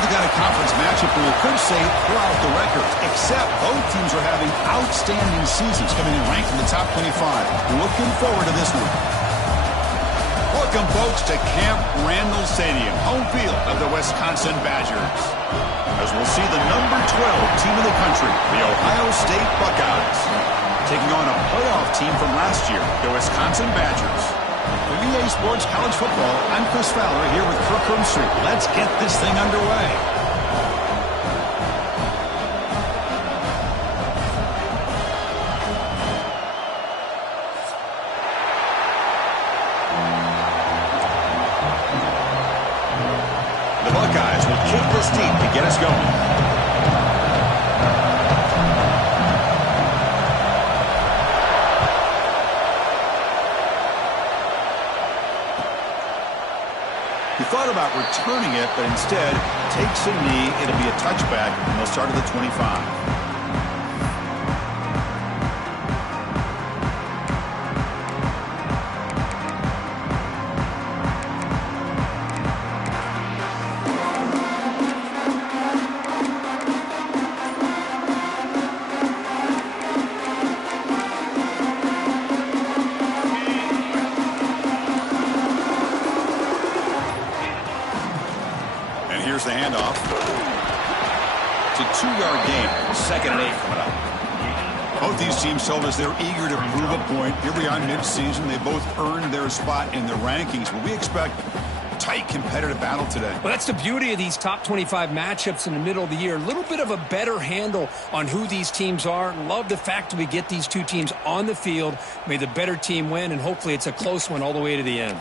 is the kind of conference matchup where you could say throughout the records, except both teams are having outstanding seasons, coming in ranked in the top 25. Looking forward to this one. Welcome, folks, to Camp Randall Stadium, home field of the Wisconsin Badgers, as we'll see the number 12 team in the country, the Ohio State Buckeyes, taking on a playoff team from last year, the Wisconsin Badgers. For EA Sports College Football, I'm Chris Fowler here with Kirk Herbstreit. Let's get this thing underway. The Buckeyes will kick this deep to get us going. He thought about returning it, but instead takes a knee. It'll be a touchback, and they'll start at the 25. Here's the handoff. It's a 2-yard gain. 2nd and 8 coming up. Both these teams told us they're eager to prove a point. Here we are mid-season. They both earned their spot in the rankings, but we expect a tight competitive battle today. Well, that's the beauty of these top 25 matchups in the middle of the year. A little bit of a better handle on who these teams are. Love the fact that we get these two teams on the field. May the better team win, and hopefully it's a close one all the way to the end.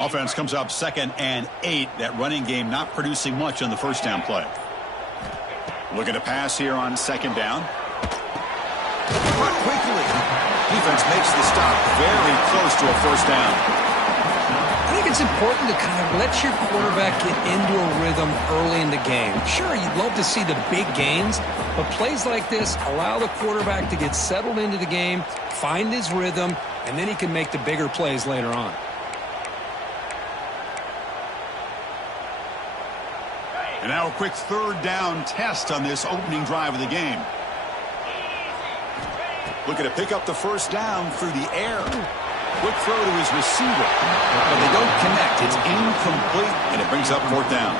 Offense comes up 2nd and 8. That running game not producing much on the first down play. Looking to pass here on 2nd down. Caught quickly. Defense makes the stop very close to a first down. I think it's important to kind of let your quarterback get into a rhythm early in the game. Sure, you'd love to see the big gains, but plays like this allow the quarterback to get settled into the game, find his rhythm, and then he can make the bigger plays later on. And now a quick 3rd down test on this opening drive of the game. Looking to pick up the first down through the air. Quick throw to his receiver. But they don't connect. It's incomplete, and it brings up 4th down.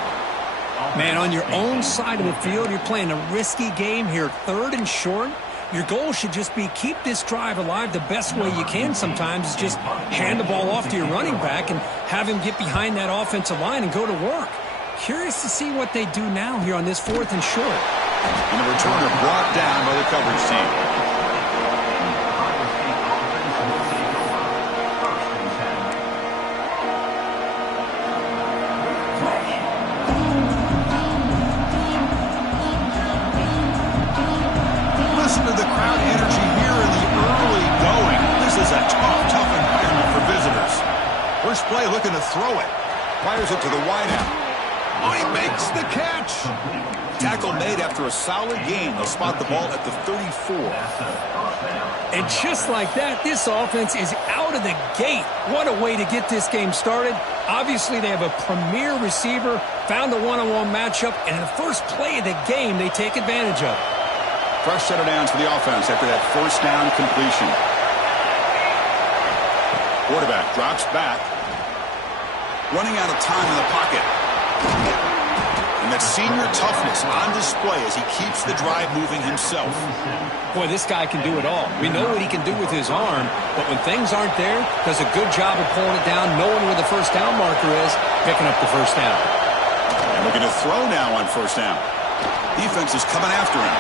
Man, on your own side of the field, you're playing a risky game here. 3rd and short. Your goal should just be keep this drive alive the best way you can sometimes is just hand the ball off to your running back and have him get behind that offensive line and go to work. Curious to see what they do now here on this 4th and short. And the returner brought down by the coverage team. Listen to the crowd energy here in the early going. This is a tough environment for visitors. First play looking to throw it. Fires it to the wideout. Oh, he makes the catch. Tackle made after a solid gain. They'll spot the ball at the 34. And just like that, this offense is out of the gate. What a way to get this game started. Obviously, they have a premier receiver, found a one-on-one matchup, and in the first play of the game, they take advantage of it. Fresh set of downs for the offense after that first down completion. Quarterback drops back. Running out of time in the pocket. And that senior toughness on display as he keeps the drive moving himself. Boy, this guy can do it all. We know what he can do with his arm, but when things aren't there, does a good job of pulling it down, knowing where the first down marker is, picking up the first down. And looking to throw now on first down. Defense is coming after him.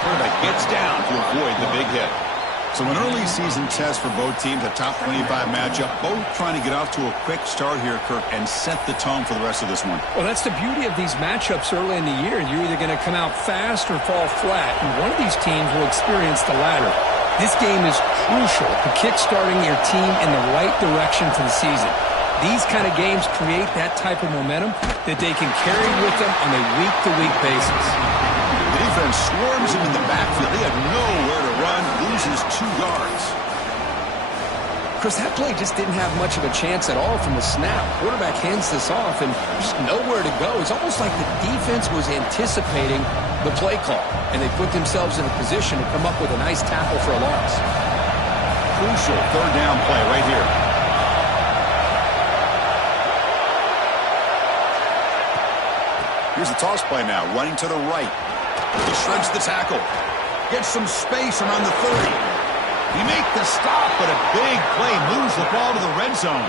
Quarterback gets down to avoid the big hit. So an early season test for both teams, a top 25 matchup, both trying to get off to a quick start here, Kirk, and set the tone for the rest of this one. Well, that's the beauty of these matchups early in the year. You're either going to come out fast or fall flat, and one of these teams will experience the latter. This game is crucial to kick-starting your team in the right direction for the season. These kind of games create that type of momentum, that they can carry with them on a week-to-week basis. The defense swarms him in the backfield. He had nowhere to run, loses 2 yards. Chris, that play just didn't have much of a chance at all from the snap. Quarterback hands this off, and just nowhere to go. It's almost like the defense was anticipating the play call, and they put themselves in a position to come up with a nice tackle for a loss. Crucial 3rd down play right here. Here's the toss play now, running to the right. He shreds the tackle. Gets some space around the 30. He makes the stop, but a big play moves the ball to the red zone.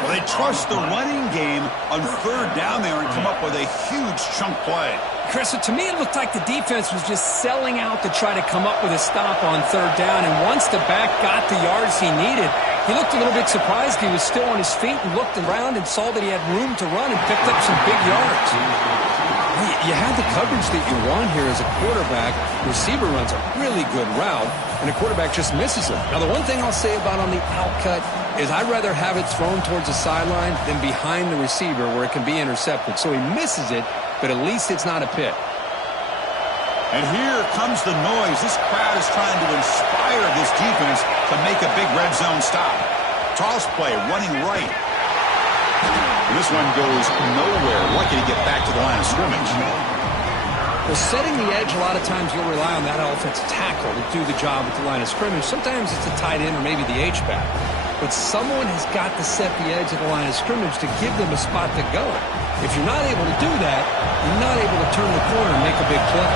Well, they trust the running game on 3rd down there and come up with a huge chunk play. Chris, to me, it looked like the defense was just selling out to try to come up with a stop on 3rd down, and once the back got the yards he needed, he looked a little bit surprised. He was still on his feet and looked around and saw that he had room to run and picked up some big yards. You had the coverage that you want here as a quarterback. Receiver runs a really good route, and the quarterback just misses it. Now, the one thing I'll say about on the out cut is I'd rather have it thrown towards the sideline than behind the receiver where it can be intercepted. So he misses it, but at least it's not a pick. And here comes the noise. This crowd is trying to inspire this defense to make a big red zone stop. Toss play, running right. And this one goes nowhere. Lucky to get back to the line of scrimmage. Well, setting the edge, a lot of times you'll rely on that offensive tackle to do the job at the line of scrimmage. Sometimes it's a tight end or maybe the H-back. But someone has got to set the edge of the line of scrimmage to give them a spot to go. If you're not able to do that, you're not able to turn the corner and make a big play.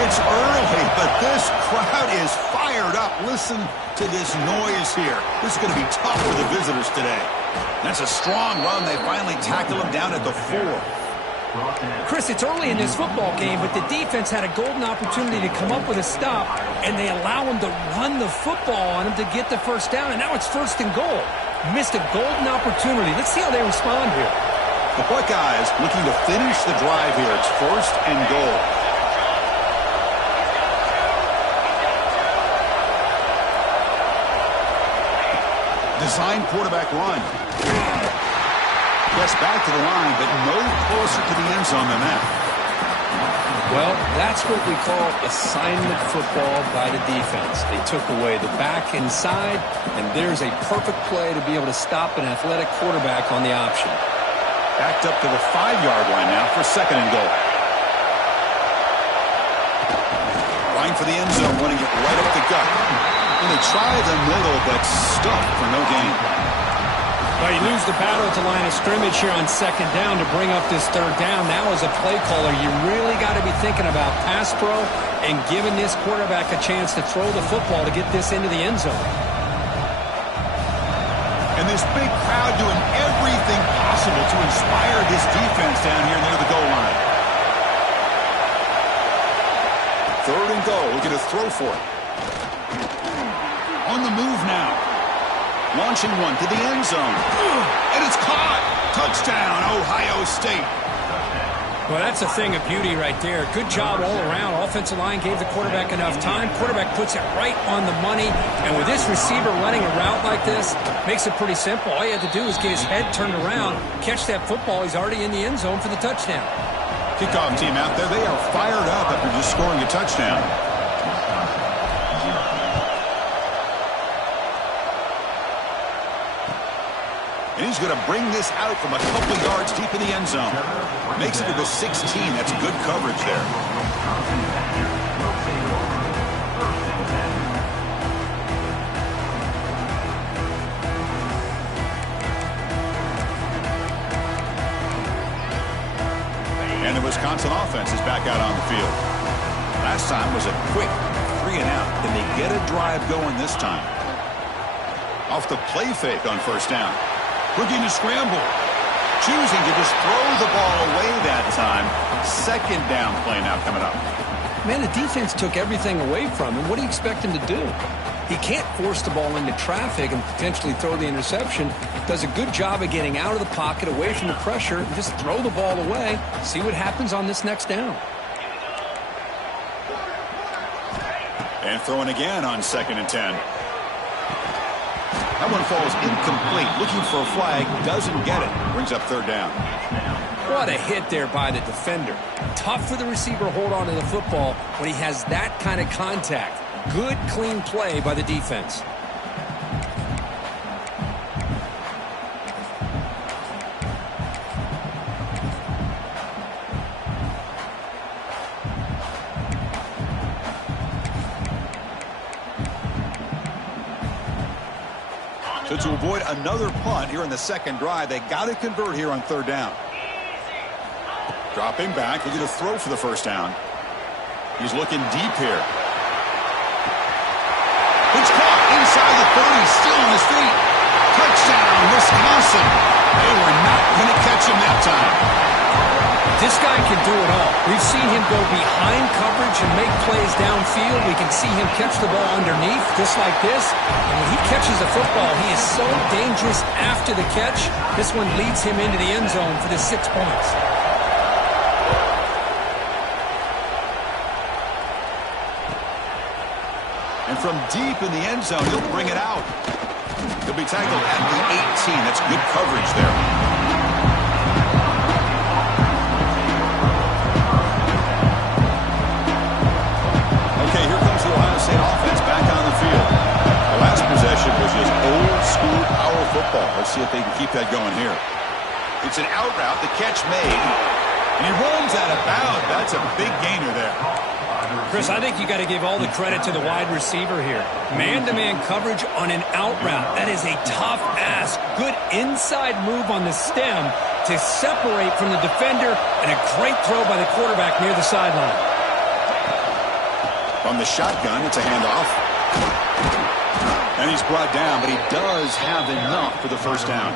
It's early, but this crowd is fired up. Listen to this noise here. This is going to be tough for the visitors today. That's a strong run. They finally tackle him down at the 4. Chris, it's early in this football game, but the defense had a golden opportunity to come up with a stop, and they allow him to run the football on him to get the 1st down, and now it's 1st and goal. Missed a golden opportunity. Let's see how they respond here. The Buckeyes looking to finish the drive here. It's 1st and goal. Design quarterback run. Gets back to the line, but no closer to the end zone than that. Well, that's what we call assignment football by the defense. They took away the back inside, and there's a perfect play to be able to stop an athletic quarterback on the option. Backed up to the 5-yard line now for 2nd and goal. Line for the end zone, running it right up the gut. And they try the middle, but stuffed for no gain. Well, you lose the battle at the line of scrimmage here on 2nd down to bring up this 3rd down. Now as a play caller, you really got to be thinking about pass pro and giving this quarterback a chance to throw the football to get this into the end zone. And this big crowd doing everything possible to inspire this defense down here near the goal line. 3rd and goal, looking to throw for it. On the move now. Launching one to the end zone. And it's caught. Touchdown, Ohio State. Well, that's a thing of beauty right there. Good job all around. Offensive line gave the quarterback enough time. Quarterback puts it right on the money. And with this receiver running a route like this, makes it pretty simple. All you have to do is get his head turned around, catch that football. He's already in the end zone for the touchdown. Kickoff team out there. They are fired up after just scoring a touchdown. And he's going to bring this out from a couple yards deep in the end zone. Makes it to the 16. That's good coverage there. And the Wisconsin offense is back out on the field. Last time was a quick 3 and out. Can they get a drive going this time? Off the play fake on 1st down. Looking to scramble. Choosing to just throw the ball away that time. 2nd down play now coming up. Man, the defense took everything away from him. What do you expect him to do? He can't force the ball into traffic and potentially throw the interception. Does a good job of getting out of the pocket, away from the pressure, and just throw the ball away. See what happens on this next down. And throwing again on 2nd and 10. That one falls incomplete. Looking for a flag, doesn't get it. Brings up third down. What a hit there by the defender. Tough for the receiver to hold on to the football when he has that kind of contact. Good, clean play by the defense. So to avoid another punt here in the second drive, they got to convert here on third down. Dropping back, looking to throw for the first down. He's looking deep here. It's caught inside the 30, still on his feet. Touchdown, Wisconsin. They were not going to catch him that time. This guy can do it all. We've seen him go behind coverage and make plays downfield. We can see him catch the ball underneath, just like this. And when he catches a football, he is so dangerous after the catch. This one leads him into the end zone for the 6 points. And from deep in the end zone, he'll bring it out. He'll be tackled at the 18. That's good coverage there. Okay, here comes the Ohio State offense back on the field. The last possession was just old school power football. Let's see if they can keep that going here. It's an out route, the catch made, and he rolls out of bounds. That's a big gainer there. Chris, I think you got to give all the credit to the wide receiver here. Man-to-man coverage on an out route. That is a tough ask. Good inside move on the stem to separate from the defender, and a great throw by the quarterback near the sideline. From the shotgun, it's a handoff. And he's brought down, but he does have enough for the first down.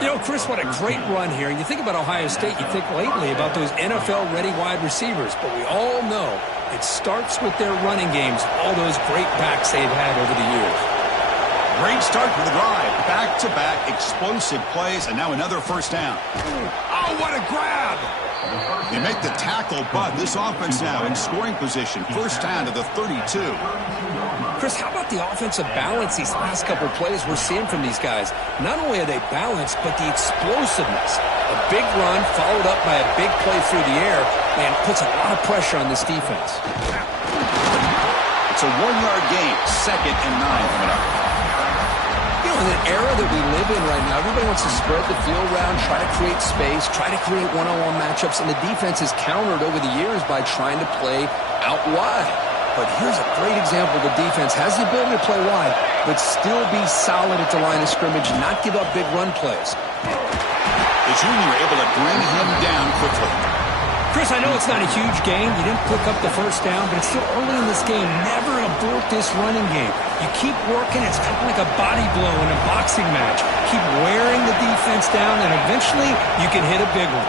You know, Chris, what a great run here. And you think about Ohio State, you think lately about those NFL-ready wide receivers. But we all know it starts with their running games, all those great backs they've had over the years. Great start for the drive. Back-to-back explosive plays, and now another first down. Oh, what a grab! They make the tackle, but this offense now in scoring position. First down to the 32. Chris, how about the offensive balance these last couple of plays we're seeing from these guys? Not only are they balanced, but the explosiveness. A big run followed up by a big play through the air, and puts a lot of pressure on this defense. It's a 1-yard gain, 2nd and 9 coming up. You know, in an era that we live in right now, everybody wants to spread the field around, try to create space, try to create one-on-one matchups, and the defense is countered over the years by trying to play out wide. But here's a great example. The defense has the ability to play wide, but still be solid at the line of scrimmage, not give up big run plays. The junior able to bring him down quickly. Chris, I know it's not a huge game. You didn't pick up the first down, but it's still early in this game. Never abort this running game. You keep working. It's kind of like a body blow in a boxing match. Keep wearing the defense down, and eventually you can hit a big one.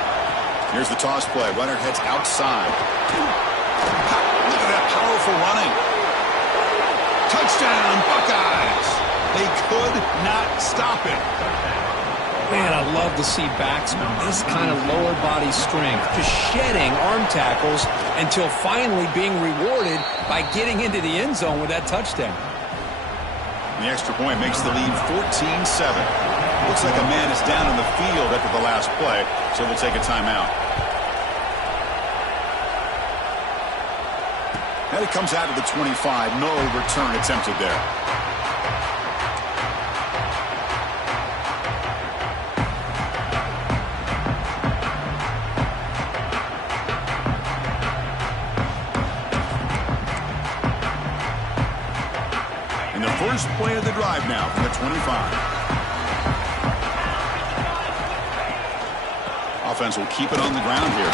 Here's the toss play. Runner heads outside. Look at that powerful running. Touchdown, Buckeyes. They could not stop it. Man, I love to see backs with this kind of lower body strength, just shedding arm tackles until finally being rewarded by getting into the end zone with that touchdown. The extra point makes the lead 14-7. Looks like a man is down in the field after the last play, so we'll take a timeout. And it comes out to the 25. No return attempted there. And the first play of the drive now from the 25. Offense will keep it on the ground here.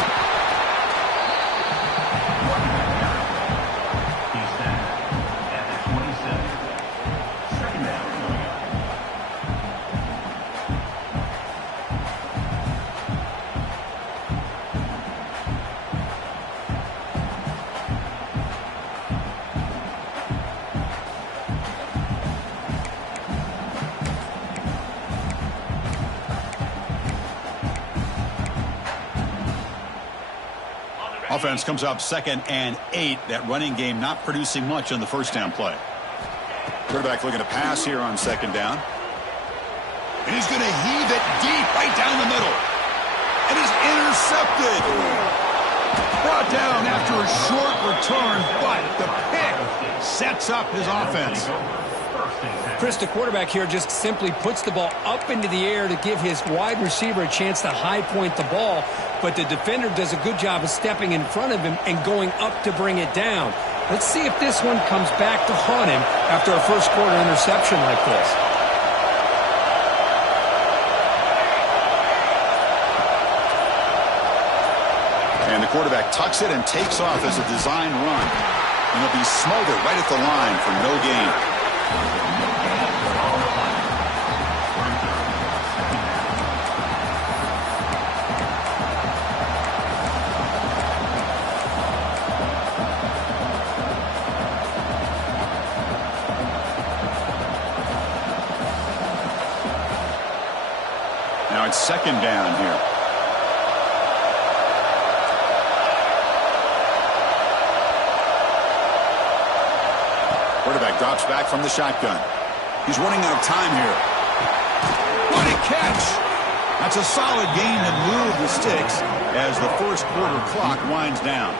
Offense comes up 2nd and 8. That running game not producing much on the first down play. Quarterback looking to pass here on second down. And he's going to heave it deep right down the middle. And is intercepted. Brought down after a short return, but the pick sets up his offense. Chris, the quarterback here just simply puts the ball up into the air to give his wide receiver a chance to high point the ball, but the defender does a good job of stepping in front of him and going up to bring it down. Let's see if this one comes back to haunt him after a first quarter interception like this. And the quarterback tucks it and takes off as a design run. And he'll be smothered right at the line for no gain. Now it's second down here. Quarterback drops back from the shotgun. He's running out of time here. What a catch! That's a solid gain to move the sticks as the first quarter clock winds down.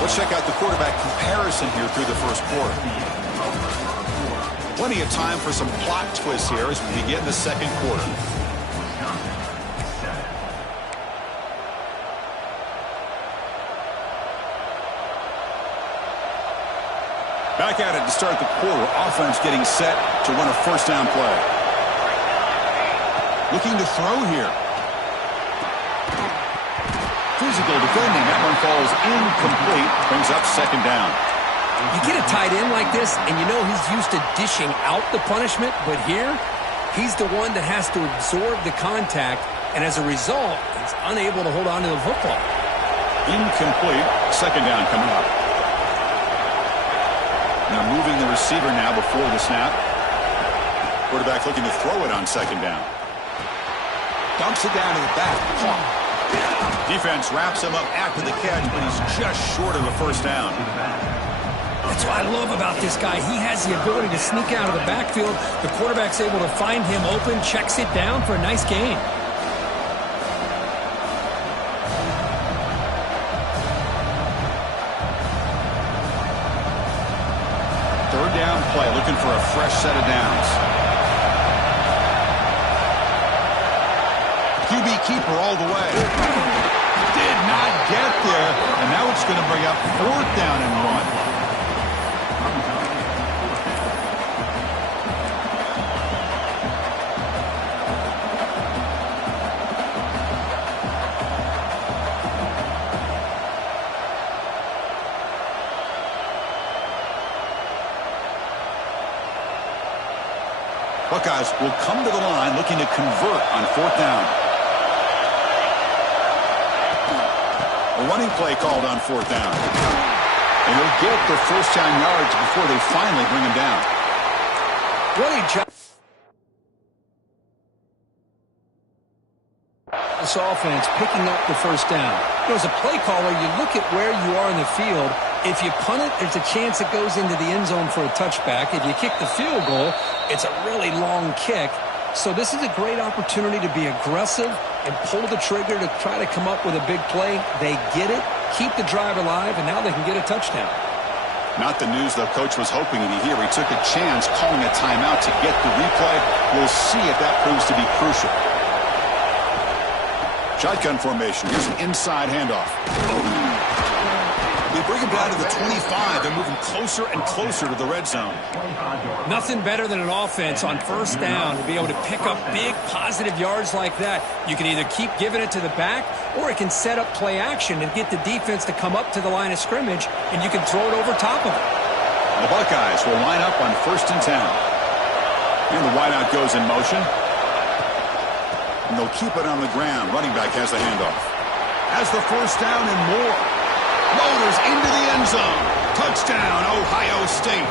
Let's check out the quarterback comparison here through the first quarter. Plenty of time for some plot twists here as we begin the second quarter. Back at it to start the quarter. Offense getting set to run a first down play. Looking to throw here. Physical defending. That one falls incomplete. Brings up second down. You get a tight end like this, and you know he's used to dishing out the punishment, but here, he's the one that has to absorb the contact, and as a result, he's unable to hold on to the football. Incomplete. Second down coming up. Now moving the receiver now before the snap. Quarterback looking to throw it on second down. Dumps it down to the back. Defense wraps him up after the catch, but he's just short of the first down. That's what I love about this guy. He has the ability to sneak out of the backfield. The quarterback's able to find him open, checks it down for a nice gain. Third down play, looking for a fresh set of downs. QB keeper all the way. Did not get there, and now it's going to bring up fourth down and 1. Buckeyes will come to the line looking to convert on fourth down. A running play called on fourth down. And he'll get the first down yards before they finally bring him down. What a job. This offense picking up the first down. As a play caller, you look at where you are in the field. If you punt it, there's a chance it goes into the end zone for a touchback. If you kick the field goal, it's a really long kick. So this is a great opportunity to be aggressive and pull the trigger to try to come up with a big play. They get it, keep the drive alive, and now they can get a touchdown. Not the news the coach was hoping to hear. He took a chance calling a timeout to get the replay. We'll see if that proves to be crucial. Shotgun formation. Here's an inside handoff. They bring him down to the 25. They're moving closer and closer to the red zone. Nothing better than an offense on first down to be able to pick up big positive yards like that. You can either keep giving it to the back, or it can set up play action and get the defense to come up to the line of scrimmage, and you can throw it over top of it. The Buckeyes will line up on 1st and 10. And the wideout goes in motion. And they'll keep it on the ground. Running back has the handoff. Has the first down and more. Motors into the end zone. Touchdown, Ohio State.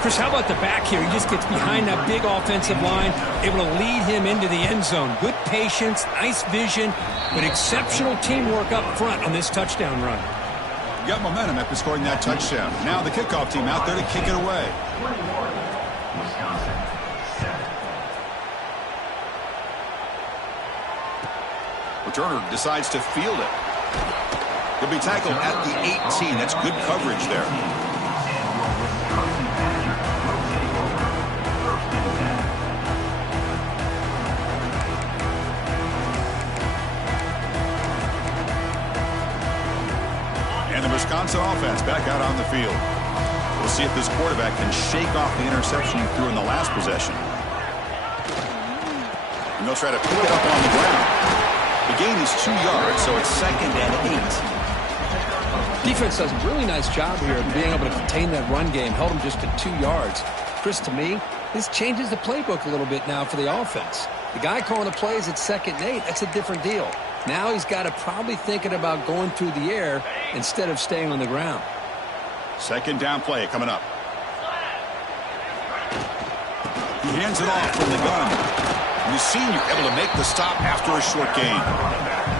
Chris, how about the back here? He just gets behind that big offensive line, able to lead him into the end zone. Good patience, nice vision, but exceptional teamwork up front on this touchdown run. Got momentum after scoring that touchdown. Now the kickoff team out there to kick it away. Returner decides to field it. He'll be tackled at the 18. That's good coverage there. And the Wisconsin offense back out on the field. We'll see if this quarterback can shake off the interception he threw in the last possession. And they'll try to pick it up on the ground. The gain is 2 yards, so it's 2nd and 8. Defense does a really nice job here of being able to contain that run game. Held him just to 2 yards. Chris, to me, this changes the playbook a little bit now for the offense. The guy calling the plays at 2nd and 8, that's a different deal. Now he's got to probably thinking about going through the air instead of staying on the ground. 2nd down play coming up. He hands it off from the gun. The senior able to make the stop after a short gain.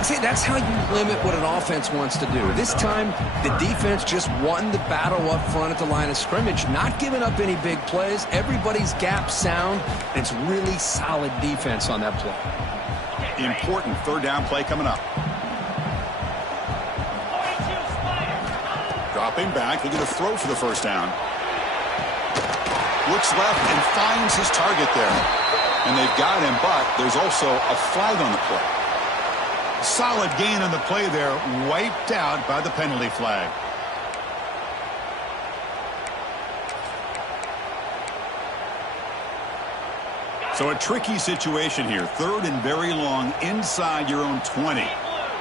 See, that's how you limit what an offense wants to do. This time, the defense just won the battle up front at the line of scrimmage, not giving up any big plays. Everybody's gap sound. It's really solid defense on that play. Important 3rd down play coming up. Dropping back, looking to throw for the 1st down. Looks left and finds his target there. And they've got him, but there's also a flag on the play. Solid gain on the play there, wiped out by the penalty flag. So a tricky situation here. 3rd and very long inside your own 20.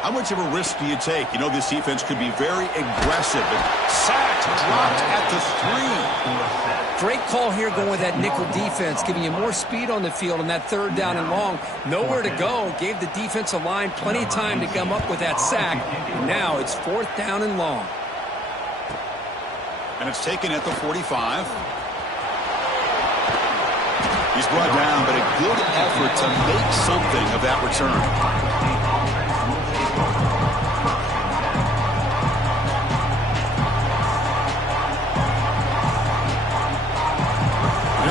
How much of a risk do you take? You know this defense could be very aggressive. Sacked, dropped at the 3. Great call here going with that nickel defense, giving you more speed on the field on that 3rd down and long. Nowhere to go. Gave the defensive line plenty of time to come up with that sack. Now it's 4th down and long. And it's taken at the 45. He's brought down, but a good effort to make something of that return.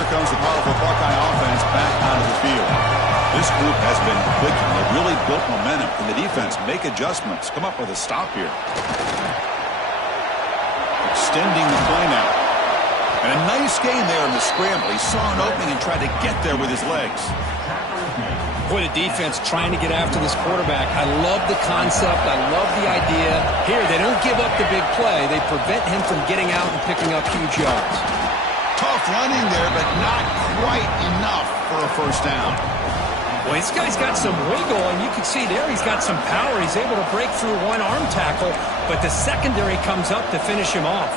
Comes the powerful Buckeye offense back onto the field. This group has been clicking. They've really built momentum. And the defense make adjustments. Come up with a stop here. Extending the play now. And a nice gain there in the scramble. He saw an opening and tried to get there with his legs. Boy, the defense trying to get after this quarterback. I love the concept. I love the idea. Here, they don't give up the big play. They prevent him from getting out and picking up huge yards. Tough running there, but not quite enough for a 1st down. Well, this guy's got some wiggle, and you can see there he's got some power. He's able to break through one arm tackle, but the secondary comes up to finish him off.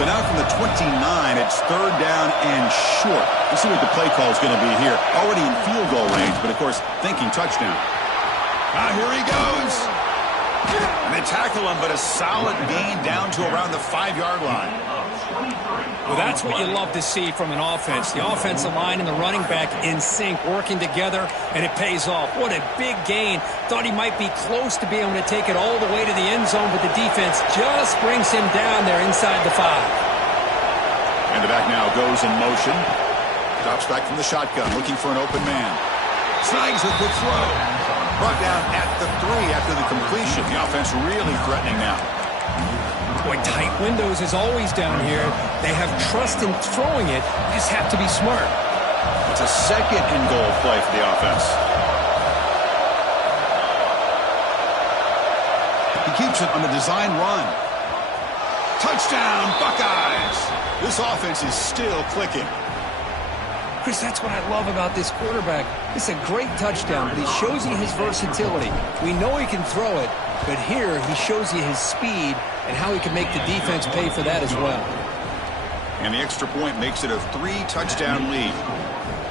So now from the 29, it's 3rd down and short. We'll see what the play call is going to be here. Already in field goal range, but of course, thinking touchdown. Here he goes. And they tackle him, but a solid gain down to around the 5-yard line. Well, that's what you love to see from an offense. The offensive line and the running back in sync, working together, and it pays off. What a big gain. Thought he might be close to being able to take it all the way to the end zone, but the defense just brings him down there inside the 5. And the back now goes in motion. Drops back from the shotgun, looking for an open man. Snags it with throw. Brought down at the 3 after the completion. The offense really threatening now. Boy, tight windows is always down here. They have trust in throwing it. You just have to be smart. It's a 2nd and goal play for the offense. He keeps it on the design run. Touchdown, Buckeyes! This offense is still clicking. Chris, that's what I love about this quarterback. It's a great touchdown, but he shows you his versatility. We know he can throw it, but here he shows you his speed and how he can make the defense pay for that as well. And the extra point makes it a 3-touchdown lead.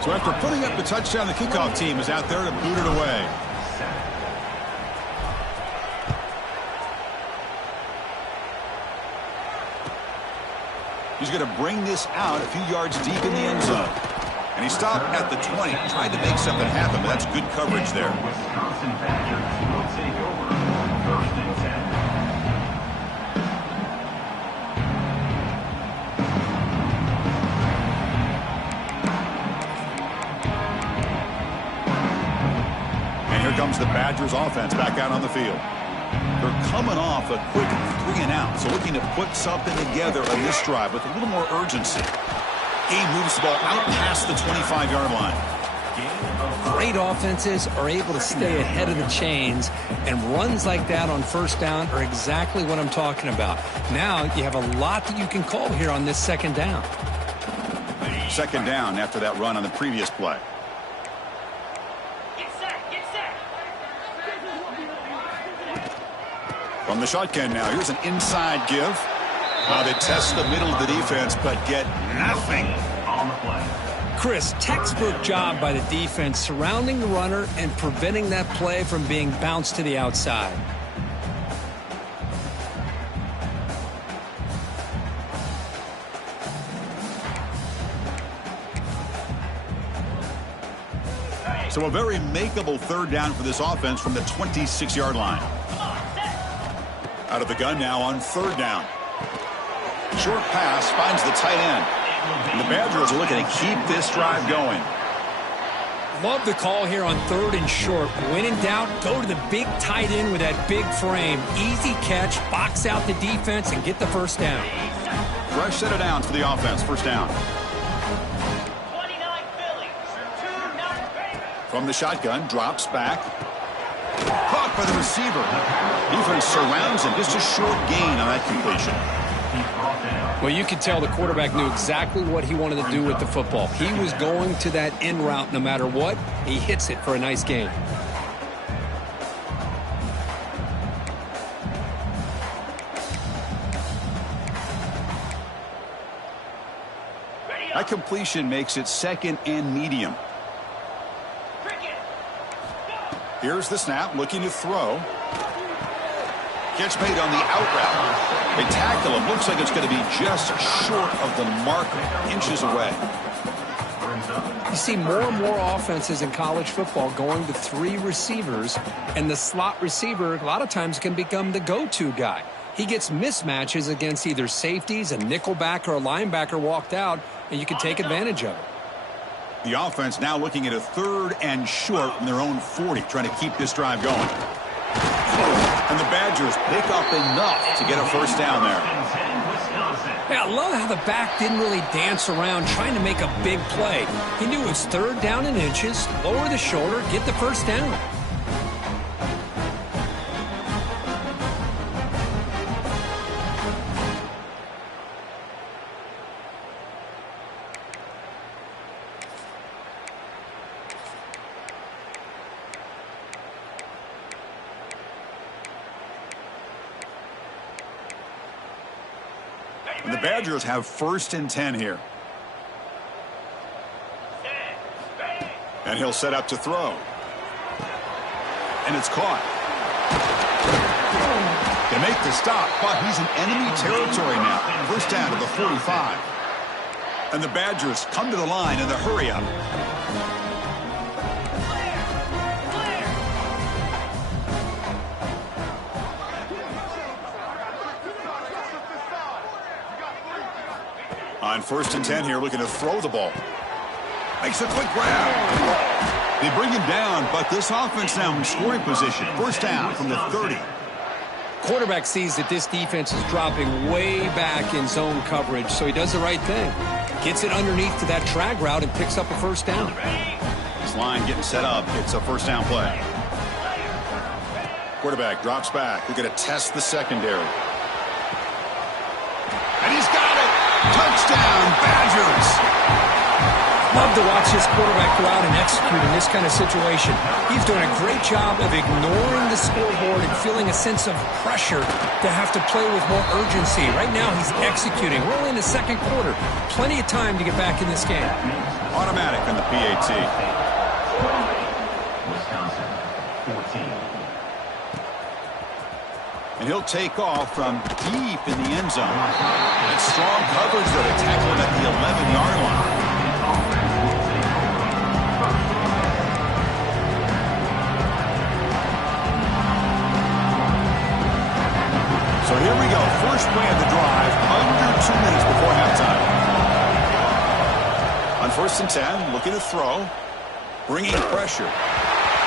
So after putting up the touchdown, the kickoff team is out there to boot it away. He's going to bring this out a few yards deep in the end zone. And he stopped at the 20, tried to make something happen, but that's good coverage there. And here comes the Badgers offense back out on the field. They're coming off a quick 3-and-out, so looking to put something together on this drive with a little more urgency. He moves the ball out past the 25-yard line. Great offenses are able to stay ahead of the chains, and runs like that on first down are exactly what I'm talking about. Now you have a lot that you can call here on this second down. Second down after that run on the previous play. From the shotgun now, here's an inside give. They test the middle of the defense, but get nothing on the play. Chris, textbook job by the defense surrounding the runner and preventing that play from being bounced to the outside. So a very makeable third down for this offense from the 26-yard line. Out of the gun now on third down. Short pass finds the tight end. And the Badgers are looking to keep this drive going. Love the call here on third and short. When in doubt, go to the big tight end with that big frame. Easy catch, box out the defense, and get the first down. Fresh set of downs for the offense. First down. From the shotgun, drops back. Caught by the receiver. Defense surrounds him. Just a short gain on that completion. Well, you could tell the quarterback knew exactly what he wanted to do with the football. He was going to that in route no matter what. He hits it for a nice gain. That completion makes it second and medium. Here's the snap, looking to throw. Catch made on the out route. They tackle him. Looks like it's going to be just short of the marker, inches away. You see more and more offenses in college football going to 3 receivers, and the slot receiver a lot of times can become the go-to guy. He gets mismatches against either safeties, a nickelback, or a linebacker walked out, and you can take advantage of it. The offense now looking at a third and short from their own 40, trying to keep this drive going. And the Badgers pick up enough to get a first down there. Yeah, I love how the back didn't really dance around trying to make a big play. He knew it was third down in inches, lower the shoulder, get the first down. And the Badgers have first and 10 here. And he'll set up to throw. And it's caught. They make the stop, but he's in enemy territory now. First down to the 45. And the Badgers come to the line in the hurry up. On first and 10 here, looking to throw the ball. Makes a quick grab. They bring him down, but this offense now in scoring position. First down from the 30. Quarterback sees that this defense is dropping way back in zone coverage, so he does the right thing. Gets it underneath to that drag route and picks up a first down. This line getting set up. It's a first down play. Quarterback drops back. We're going to test the secondary. And he's got it. Touchdown, Badgers. Love to watch this quarterback go out and execute in this kind of situation. He's doing a great job of ignoring the scoreboard and feeling a sense of pressure to have to play with more urgency. Right now, he's executing. We're only in the second quarter. Plenty of time to get back in this game. Automatic on the PAT. And he'll take off from deep in the end zone. It's strong coverage, though, to tackle him at the 11-yard line. So here we go. First play of the drive, under 2 minutes before halftime. On 1st and 10, looking to throw, bringing pressure.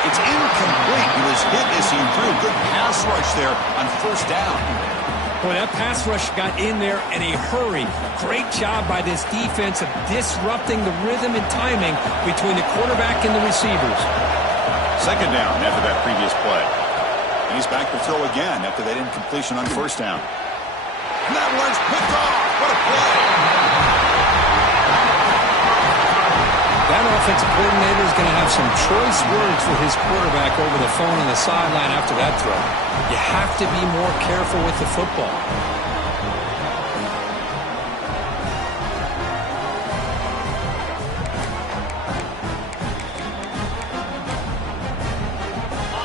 It's incomplete. He was hit as he threw. Good pass rush there on 1st down. Boy, that pass rush got in there in a hurry. Great job by this defense of disrupting the rhythm and timing between the quarterback and the receivers. 2nd down after that previous play. And he's back to throw again after that incompletion on 1st down. And that one's picked off. What a play. That offensive coordinator is going to have some choice words for his quarterback over the phone on the sideline after that throw. You have to be more careful with the football.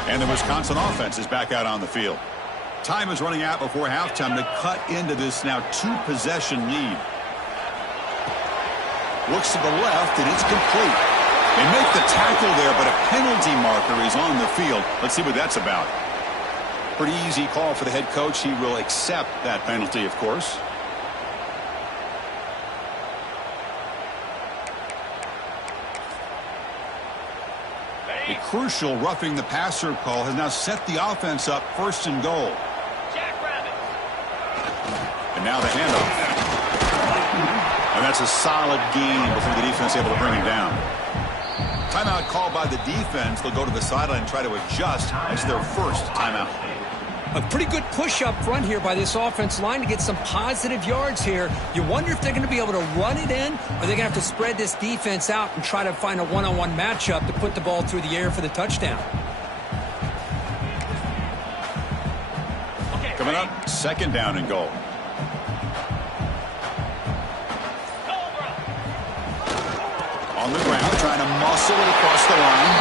And the Wisconsin offense is back out on the field. Time is running out before halftime to cut into this now 2-possession lead. Looks to the left, and it's complete. They make the tackle there, but a penalty marker is on the field. Let's see what that's about. Pretty easy call for the head coach. He will accept that penalty, of course. A crucial roughing the passer call has now set the offense up 1st and goal. And now the handoff. And that's a solid gain before the defense able to bring him down. Timeout called by the defense. They'll go to the sideline and try to adjust. That's their 1st timeout. A pretty good push up front here by this offense line to get some positive yards here. You wonder if they're going to be able to run it in, or they're going to have to spread this defense out and try to find a one-on-one matchup to put the ball through the air for the touchdown. Coming up, 2nd down and goal. On the ground, trying to muscle it across the line.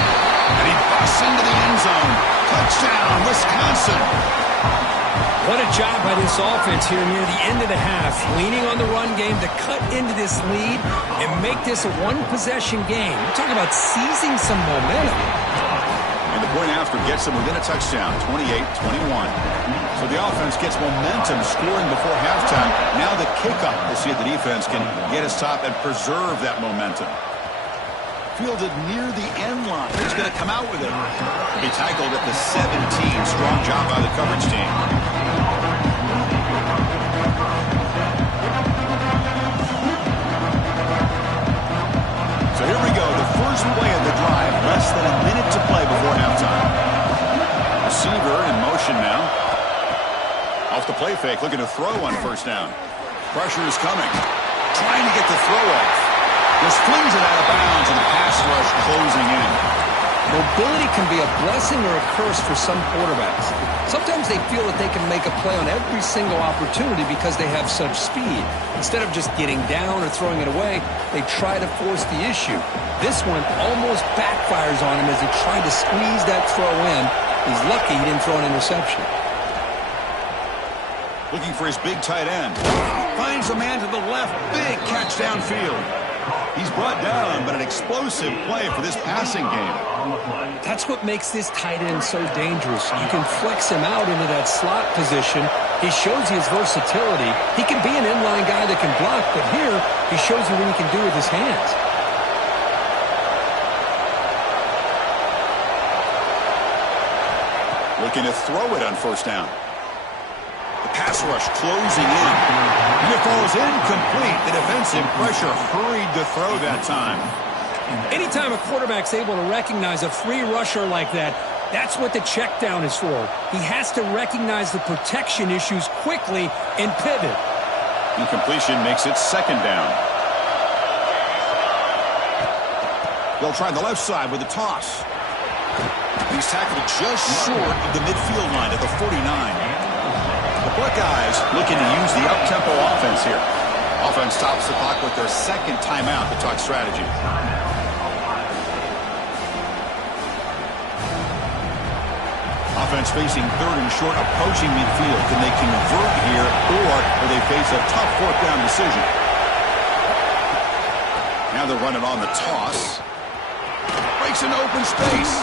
And he busts into the end zone. Touchdown, Wisconsin. What a job by this offense here near the end of the half. Leaning on the run game to cut into this lead and make this a 1-possession game. We're talking about seizing some momentum. And the point after gets them within a touchdown, 28-21. So the offense gets momentum scoring before halftime. Now the kickoff. We'll see if the defense can get his top and preserve that momentum. Fielded near the end line. He's going to come out with it. He tackled at the 17. Strong job by the coverage team. So here we go. The first play of the drive. Less than a minute to play before halftime. Receiver in motion now. Off the play fake. Looking to throw on 1st down. Pressure is coming. Trying to get the throw off. Just flings it out of bounds, and the pass rush closing in. Mobility can be a blessing or a curse for some quarterbacks. Sometimes they feel that they can make a play on every single opportunity because they have such speed. Instead of just getting down or throwing it away, they try to force the issue. This one almost backfires on him as he tried to squeeze that throw in. He's lucky he didn't throw an interception. Looking for his big tight end. Finds a man to the left. Big catch downfield. He's brought down, but an explosive play for this passing game. That's what makes this tight end so dangerous. You can flex him out into that slot position. He shows you his versatility. He can be an inline guy that can block, but here he shows you what he can do with his hands. Looking to throw it on 1st down. The pass rush closing in. And it falls incomplete. The defensive pressure hurried the throw that time. Anytime a quarterback's able to recognize a free rusher like that, that's what the check down is for. He has to recognize the protection issues quickly and pivot. Incompletion makes it 2nd down. They'll try the left side with a toss. He's tackled just short of the midfield line at the 49. The Buckeyes looking to use the up-tempo offense here. Offense stops the clock with their second timeout to talk strategy. Offense facing third and short, approaching midfield. Can they convert here, or will they face a tough fourth down decision? Now they're running on the toss. Breaks into open space.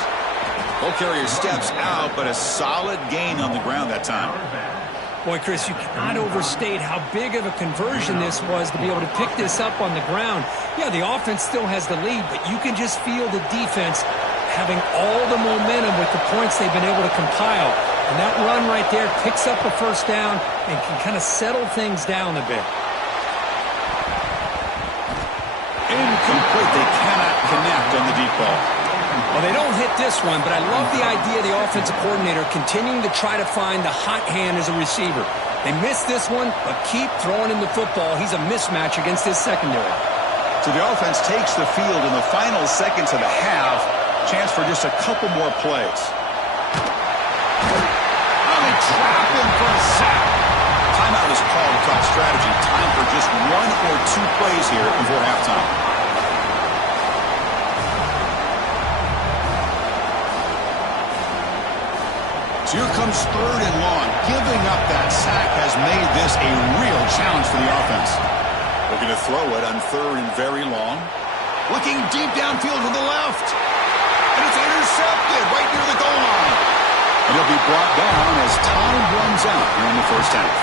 Ball carrier steps out, but a solid gain on the ground that time. Boy, Chris, you cannot overstate how big of a conversion this was to be able to pick this up on the ground. Yeah, the offense still has the lead, but you can just feel the defense having all the momentum with the points they've been able to compile. And that run right there picks up a first down and can kind of settle things down a bit. Incomplete. They cannot connect on the deep ball. Well, they don't hit this one, but I love the idea of the offensive coordinator continuing to try to find the hot hand as a receiver. They missed this one, but keep throwing him the football. He's a mismatch against his secondary. So the offense takes the field in the final seconds of the half. Chance for just a couple more plays. Oh, they trap him for a sack. Timeout is called to talk strategy. Time for just one or two plays here before halftime. So here comes third and long. Giving up that sack has made this a real challenge for the offense. Looking to throw it on third and very long. Looking deep downfield to the left. And it's intercepted right near the goal line. And he'll be brought down as time runs out here in the first half.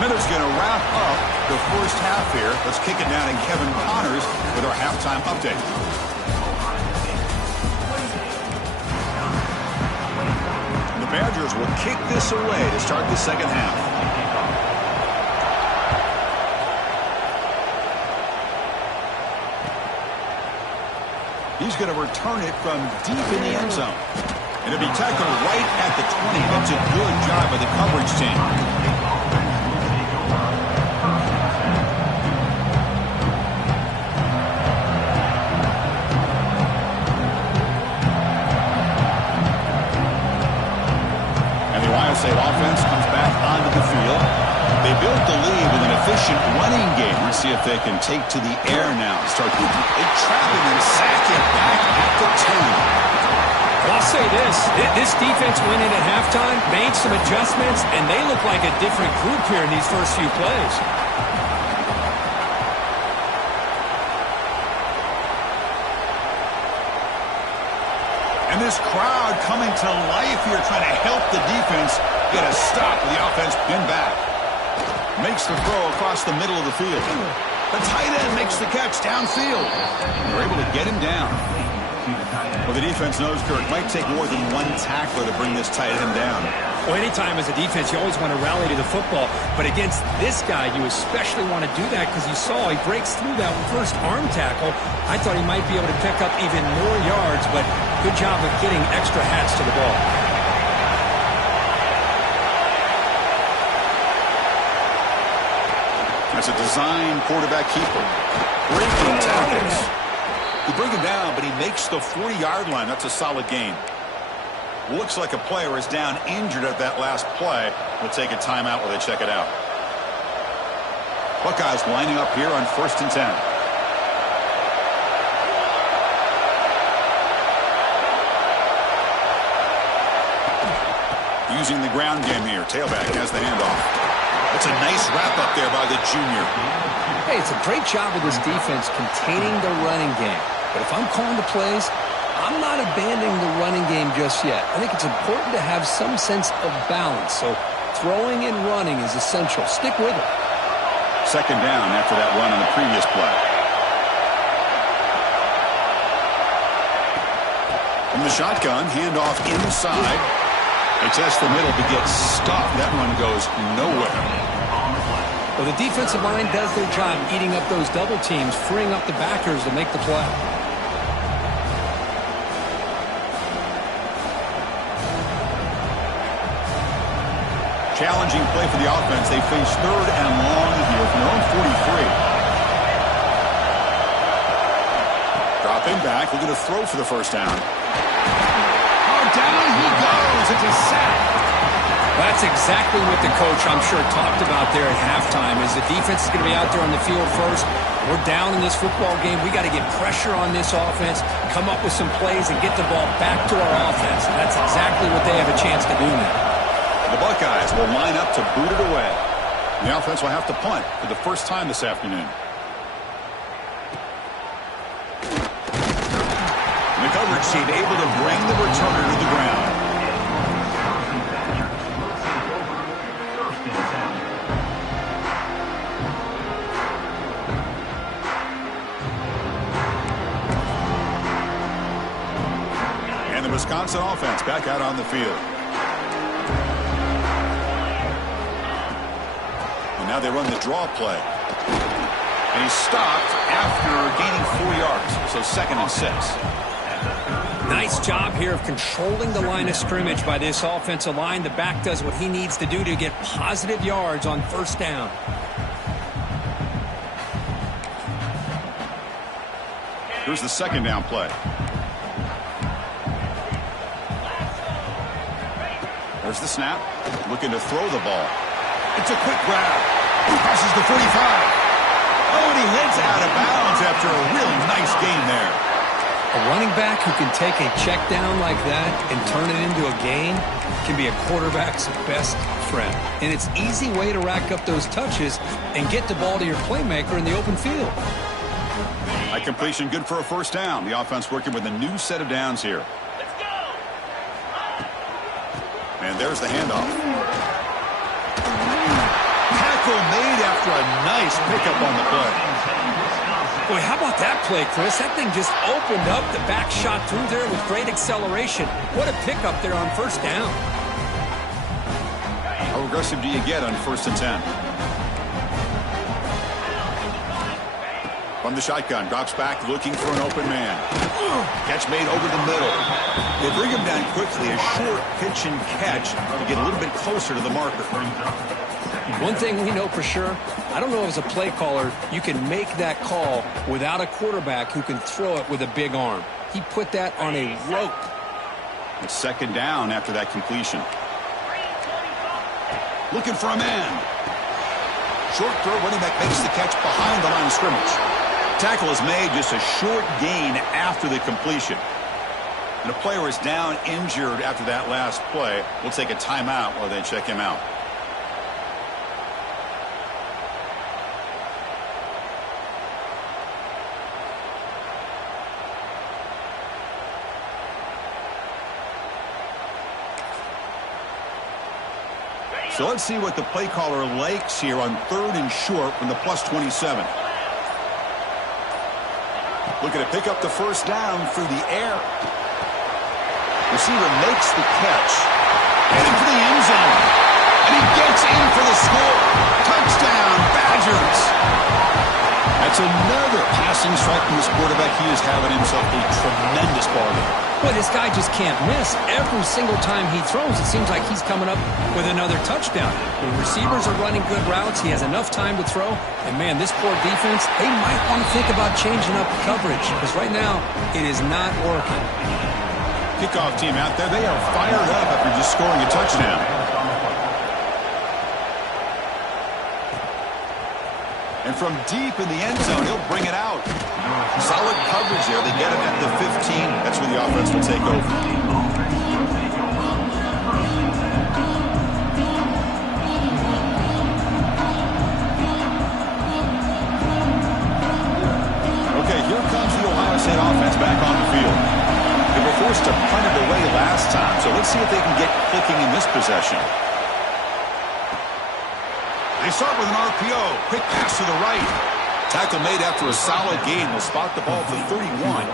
Miller's going to wrap up the first half here. Let's kick it down to Kevin Connors with our halftime update. And the Badgers will kick this away to start the second half. He's going to return it from deep in the end zone. And it'll be tackled right at the 20. That's a good job by the coverage team. And the Ohio State offense comes back onto the field. They built the lead with an efficient running game. Let's see if they can take to the air now. They trap him and sack him back at the 10. Well, I'll say this defense went in at halftime, made some adjustments, and they look like a different group here in these first few plays. And this crowd coming to life here, trying to help the defense get a stop with the offense pinned back. Makes the throw across the middle of the field. The tight end makes the catch downfield. They're able to get him down. Well, the defense knows, Kirk, might take more than one tackler to bring this tight end down. Well, anytime as a defense, you always want to rally to the football. But against this guy, you especially want to do that because you saw he breaks through that first arm tackle. I thought he might be able to pick up even more yards, but good job of getting extra hats to the ball. That's a design quarterback keeper. Breaking tackles. He brings him down, but he makes the 40-yard line. That's a solid gain. Looks like a player is down injured at that last play. We'll take a timeout while they check it out. Buckeyes lining up here on 1st and 10. Using the ground game here. Tailback has the handoff. It's a nice wrap-up there by the junior. Hey, it's a great job of this defense containing the running game. But if I'm calling the plays, I'm not abandoning the running game just yet. I think it's important to have some sense of balance. So throwing and running is essential. Stick with it. Second down after that run on the previous play. From the shotgun, handoff inside. They test the middle to get stopped. That run goes nowhere. Well, the defensive line does their job eating up those double teams, freeing up the backers to make the play. Challenging play for the offense. They face 3rd and long here from their own 43. Dropping back, looking to throw for the first down. Oh, down he goes. It's a sack. That's exactly what the coach, I'm sure, talked about there at halftime, is the defense is going to be out there on the field first. We're down in this football game. We got to get pressure on this offense, come up with some plays, and get the ball back to our offense. That's exactly what they have a chance to do now. The Buckeyes will line up to boot it away. The offense will have to punt for the first time this afternoon. The coverage team able to bring the returner to the ground. And the Wisconsin offense back out on the field. Now they run the draw play. And he's stopped after gaining 4 yards. So 2nd and 6. Nice job here of controlling the line of scrimmage by this offensive line. The back does what he needs to do to get positive yards on first down. Here's the 2nd down play. There's the snap. Looking to throw the ball. It's a quick grab. He crosses the 45. Oh, and he heads out of bounds after a really nice gain there. A running back who can take a check down like that and turn it into a gain can be a quarterback's best friend. And it's an easy way to rack up those touches and get the ball to your playmaker in the open field. High completion, good for a first down. The offense working with a new set of downs here. Let's go. And there's the handoff. Made after a nice pickup on the play. Boy, how about that play, Chris? That thing just opened up. The back shot through there with great acceleration. What a pickup there on first down. How aggressive do you get on 1st and 10? From the shotgun, drops back looking for an open man. Catch made over the middle. They bring him down quickly. A short pitch and catch to get a little bit closer to the marker. One thing we know for sure, I don't know as a play caller, you can make that call without a quarterback who can throw it with a big arm. He put that on a rope. It's 2nd down after that completion. Looking for a man. Short throw, running back makes the catch behind the line of scrimmage. Tackle is made, just a short gain after the completion. And a player is down injured after that last play. We'll take a timeout while they check him out. So let's see what the play caller likes here on 3rd and short from the +27. Looking to pick up the first down through the air. Receiver makes the catch. Heading for the end zone. And he gets in for the score. Touchdown, Badgers. That's another passing strike from this quarterback. He is having himself a tremendous ball game. Boy, this guy just can't miss. Every single time he throws, it seems like he's coming up with another touchdown. The receivers are running good routes. He has enough time to throw. And, man, this poor defense, they might want to think about changing up coverage because right now it is not working. Kickoff team out there, they are fired up after just scoring a touchdown. And from deep in the end zone, he'll bring it out. Solid coverage there. They get him at the 15. That's where the offense will take over. Okay, here comes the Ohio State offense back on the field. They were forced to punt it away last time, so let's see if they can get clicking in this possession. They start with an RPO. Quick pass to the right. Tackle made after a solid gain. Will spot the ball for 31.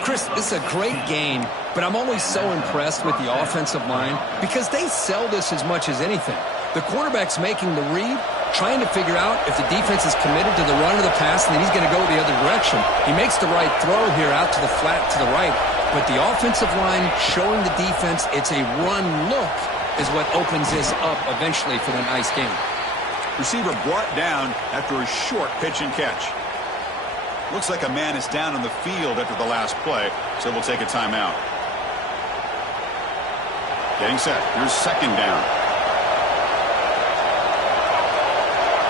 Chris, this is a great game, but I'm always so impressed with the offensive line because they sell this as much as anything. The quarterback's making the read, trying to figure out if the defense is committed to the run or the pass, and then he's going to go the other direction. He makes the right throw here out to the flat to the right, but the offensive line showing the defense it's a run look is what opens this up eventually for the nice game. Receiver brought down after a short pitch and catch. Looks like a man is down on the field after the last play, so we'll take a timeout. Getting set. Here's second down.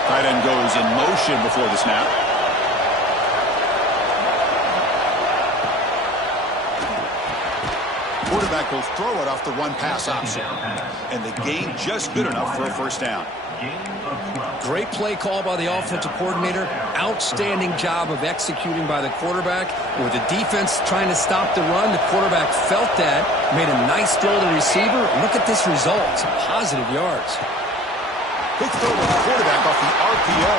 Tight end goes in motion before the snap. Quarterback will throw it off the run-pass option. And the gain just good enough for a first down. Great play call by the offensive coordinator. Outstanding job of executing by the quarterback. With the defense trying to stop the run, the quarterback felt that, made a nice throw to the receiver. Look at this result. Some positive yards. Quick throw to the quarterback off the RPO.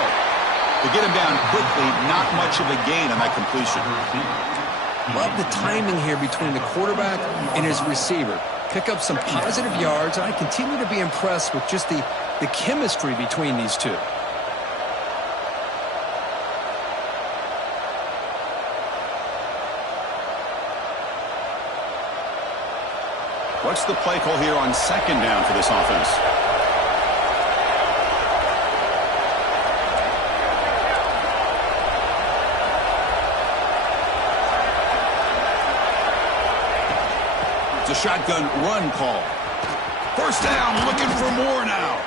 To get him down quickly, not much of a gain on that completion. Love the timing here between the quarterback and his receiver. Pick up some positive yards, and I continue to be impressed with just the chemistry between these two. What's the play call here on second down for this offense? It's a shotgun run call. First down, looking for more now.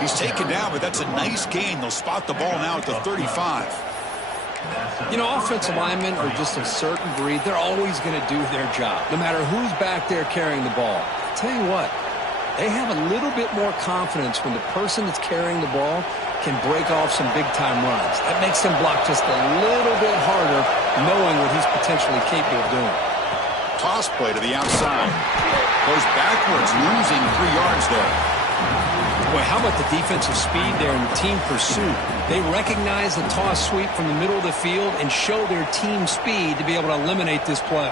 He's taken down, but that's a nice gain. They'll spot the ball now at the 35. You know, offensive linemen are just a certain breed. They're always going to do their job, no matter who's back there carrying the ball. I'll tell you what, they have a little bit more confidence when the person that's carrying the ball can break off some big-time runs. That makes them block just a little bit harder, knowing what he's potentially capable of doing. Toss play to the outside. Goes backwards, losing 3 yards there. Boy, how about the defensive speed there in the team pursuit? They recognize the toss sweep from the middle of the field and show their team speed to be able to eliminate this play.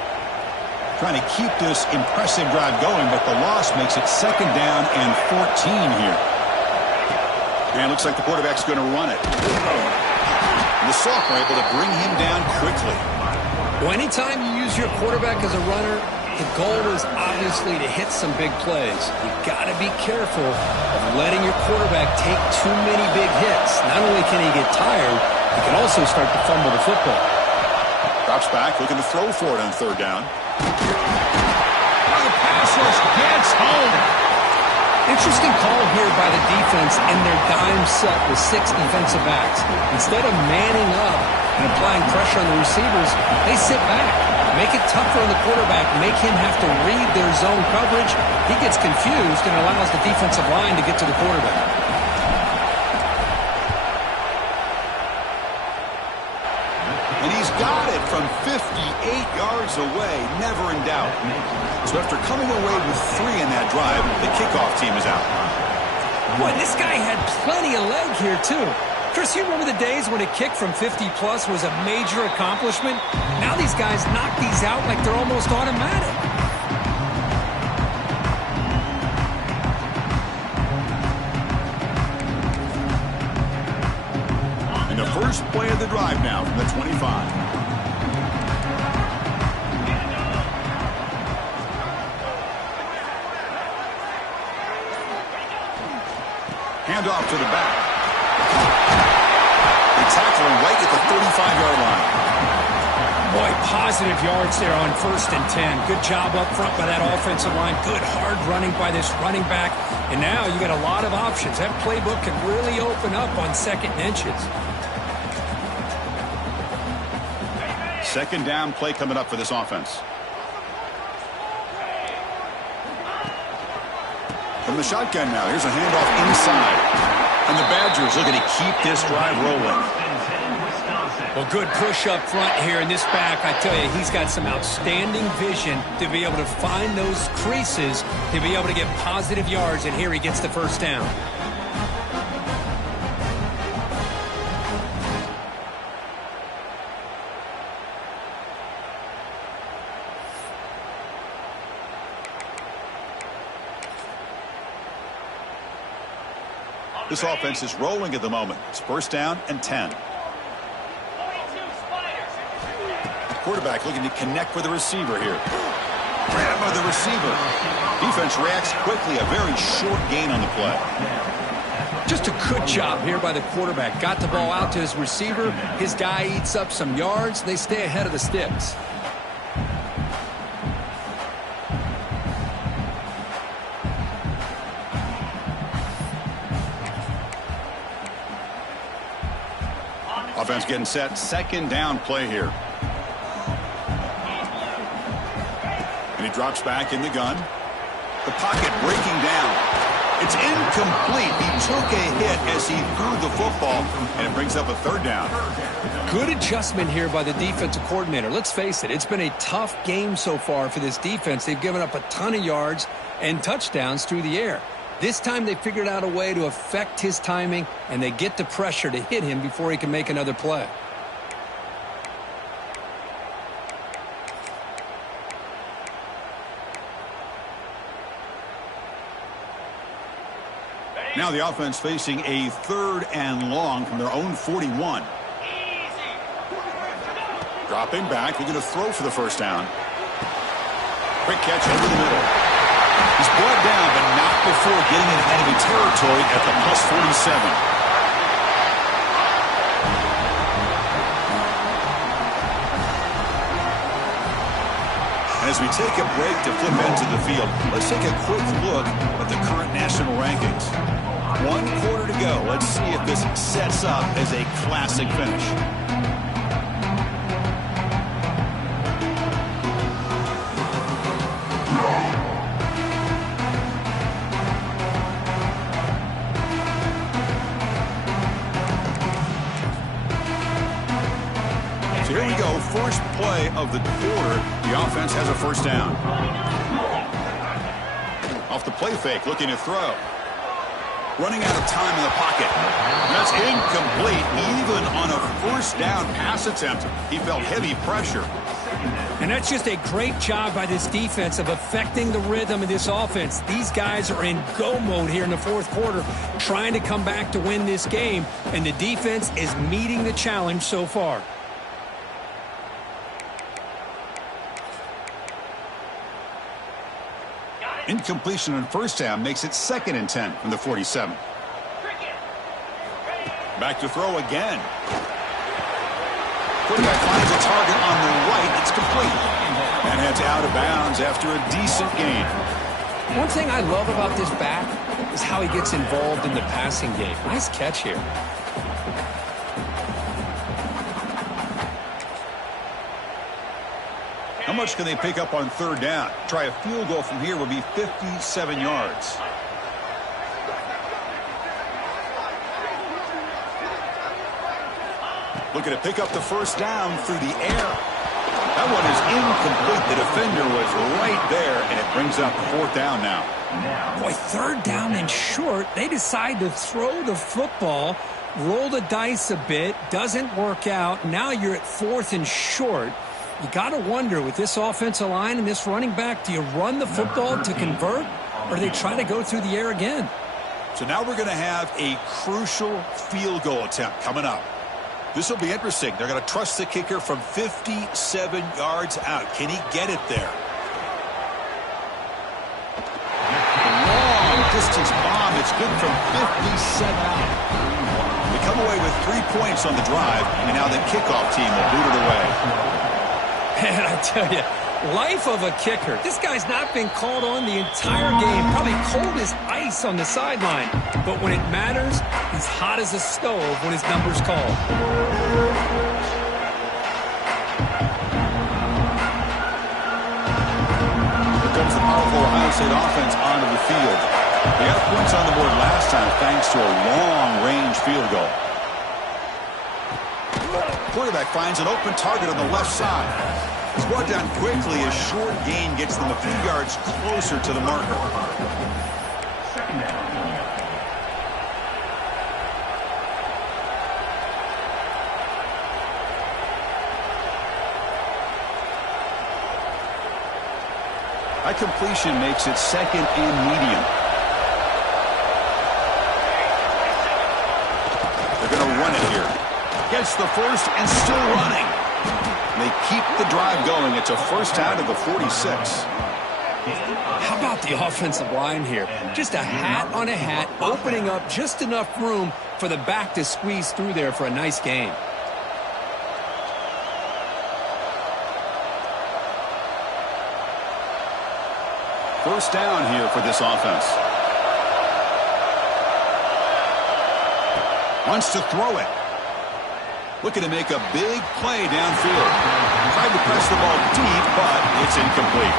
Trying to keep this impressive drive going, but the loss makes it second down and 14 here. And it looks like the quarterback's going to run it. And the sophomore able to bring him down quickly. Well, anytime you use your quarterback as a runner, the goal is obviously to hit some big plays. You've got to be careful of letting your quarterback take too many big hits. Not only can he get tired, he can also start to fumble the football. Drops back, looking to throw for it on third down. The pass rush gets home. Interesting call here by the defense in their dime set with 6 defensive backs. Instead of manning up and applying pressure on the receivers, they sit back. Make it tougher on the quarterback. Make him have to read their zone coverage. He gets confused and allows the defensive line to get to the quarterback. And he's got it from 58 yards away. Never in doubt. So after coming away with 3 in that drive, the kickoff team is out. Boy, this guy had plenty of leg here, too. Chris, you remember the days when a kick from 50-plus was a major accomplishment? Now these guys knock these out like they're almost automatic. And the first play of the drive now from the 25. Hand off to the back. Tackling right at the 35-yard line. Boy, positive yards there on 1st and 10. Good job up front by that offensive line. Good hard running by this running back. And now you got a lot of options. That playbook can really open up on 2nd and inches. Second down play coming up for this offense. From the shotgun now, here's a handoff inside. And the Badgers looking to keep this drive rolling. Well, good push up front here in this back. I tell you, he's got some outstanding vision to be able to find those creases, to be able to get positive yards, and here he gets the first down. This offense is rolling at the moment. It's first down and 10. Quarterback looking to connect with the receiver here. Grab by the receiver. Defense reacts quickly. A very short gain on the play. Just a good job here by the quarterback. Got the ball out to his receiver. His guy eats up some yards. They stay ahead of the sticks. Offense getting set. Second down play here. And he drops back in the gun. The pocket breaking down. It's incomplete. He took a hit as he threw the football, and it brings up a third down. Good adjustment here by the defensive coordinator. Let's face it, it's been a tough game so far for this defense. They've given up a ton of yards and touchdowns through the air. This time they figured out a way to affect his timing, and they get the pressure to hit him before he can make another play. Now the offense facing a third and long from their own 41. Dropping back. They're going to throw for the first down. Quick catch over the middle. He's brought down, but not before getting in enemy territory at the plus 47. As we take a break to flip into the field, let's take a quick look at the current national rankings. 1 quarter to go. Let's see if this sets up as a classic finish. So here we go. First play of the quarter. The offense has a first down. Off the play fake, looking to throw. Running out of time in the pocket. That's incomplete. Even on a first down pass attempt, he felt heavy pressure. And that's just a great job by this defense of affecting the rhythm of this offense. These guys are in go mode here in the fourth quarter, trying to come back to win this game, and the defense is meeting the challenge so far. Incompletion on first down makes it 2nd and 10 from the 47. Back to throw again. Quarterback finds a target on the right. It's complete. And heads out of bounds after a decent gain. One thing I love about this back is how he gets involved in the passing game. Nice catch here. How much can they pick up on third down? Try a field goal from here would be 57 yards. Looking to pick up the first down through the air. That one is incomplete. The defender was right there, and it brings up 4th down now. Boy, 3rd down and short. They decide to throw the football, roll the dice a bit, doesn't work out. Now you're at 4th and short. You got to wonder, with this offensive line and this running back, do you run the football to convert, or do they try to go through the air again? So now we're going to have a crucial field goal attempt coming up. This will be interesting. They're going to trust the kicker from 57 yards out. Can he get it there? Long distance bomb. It's good from 57 out. They come away with 3 points on the drive, and now the kickoff team will boot it away. Man, I tell you, life of a kicker. This guy's not been called on the entire game. Probably cold as ice on the sideline. But when it matters, he's hot as a stove when his number's called. Here comes the powerful Ohio State offense onto the field. They got points on the board last time thanks to a long-range field goal. Quarterback finds an open target on the left side. It's brought down quickly. A short gain gets them a few yards closer to the marker. That completion makes it 2nd and medium. They're going to run it here. Gets the first and still running. They keep the drive going. It's a first down to the 46. How about the offensive line here? Just a hat on a hat, opening up just enough room for the back to squeeze through there for a nice gain. First down here for this offense. Wants to throw it. Looking to make a big play downfield. Tried to press the ball deep, but it's incomplete.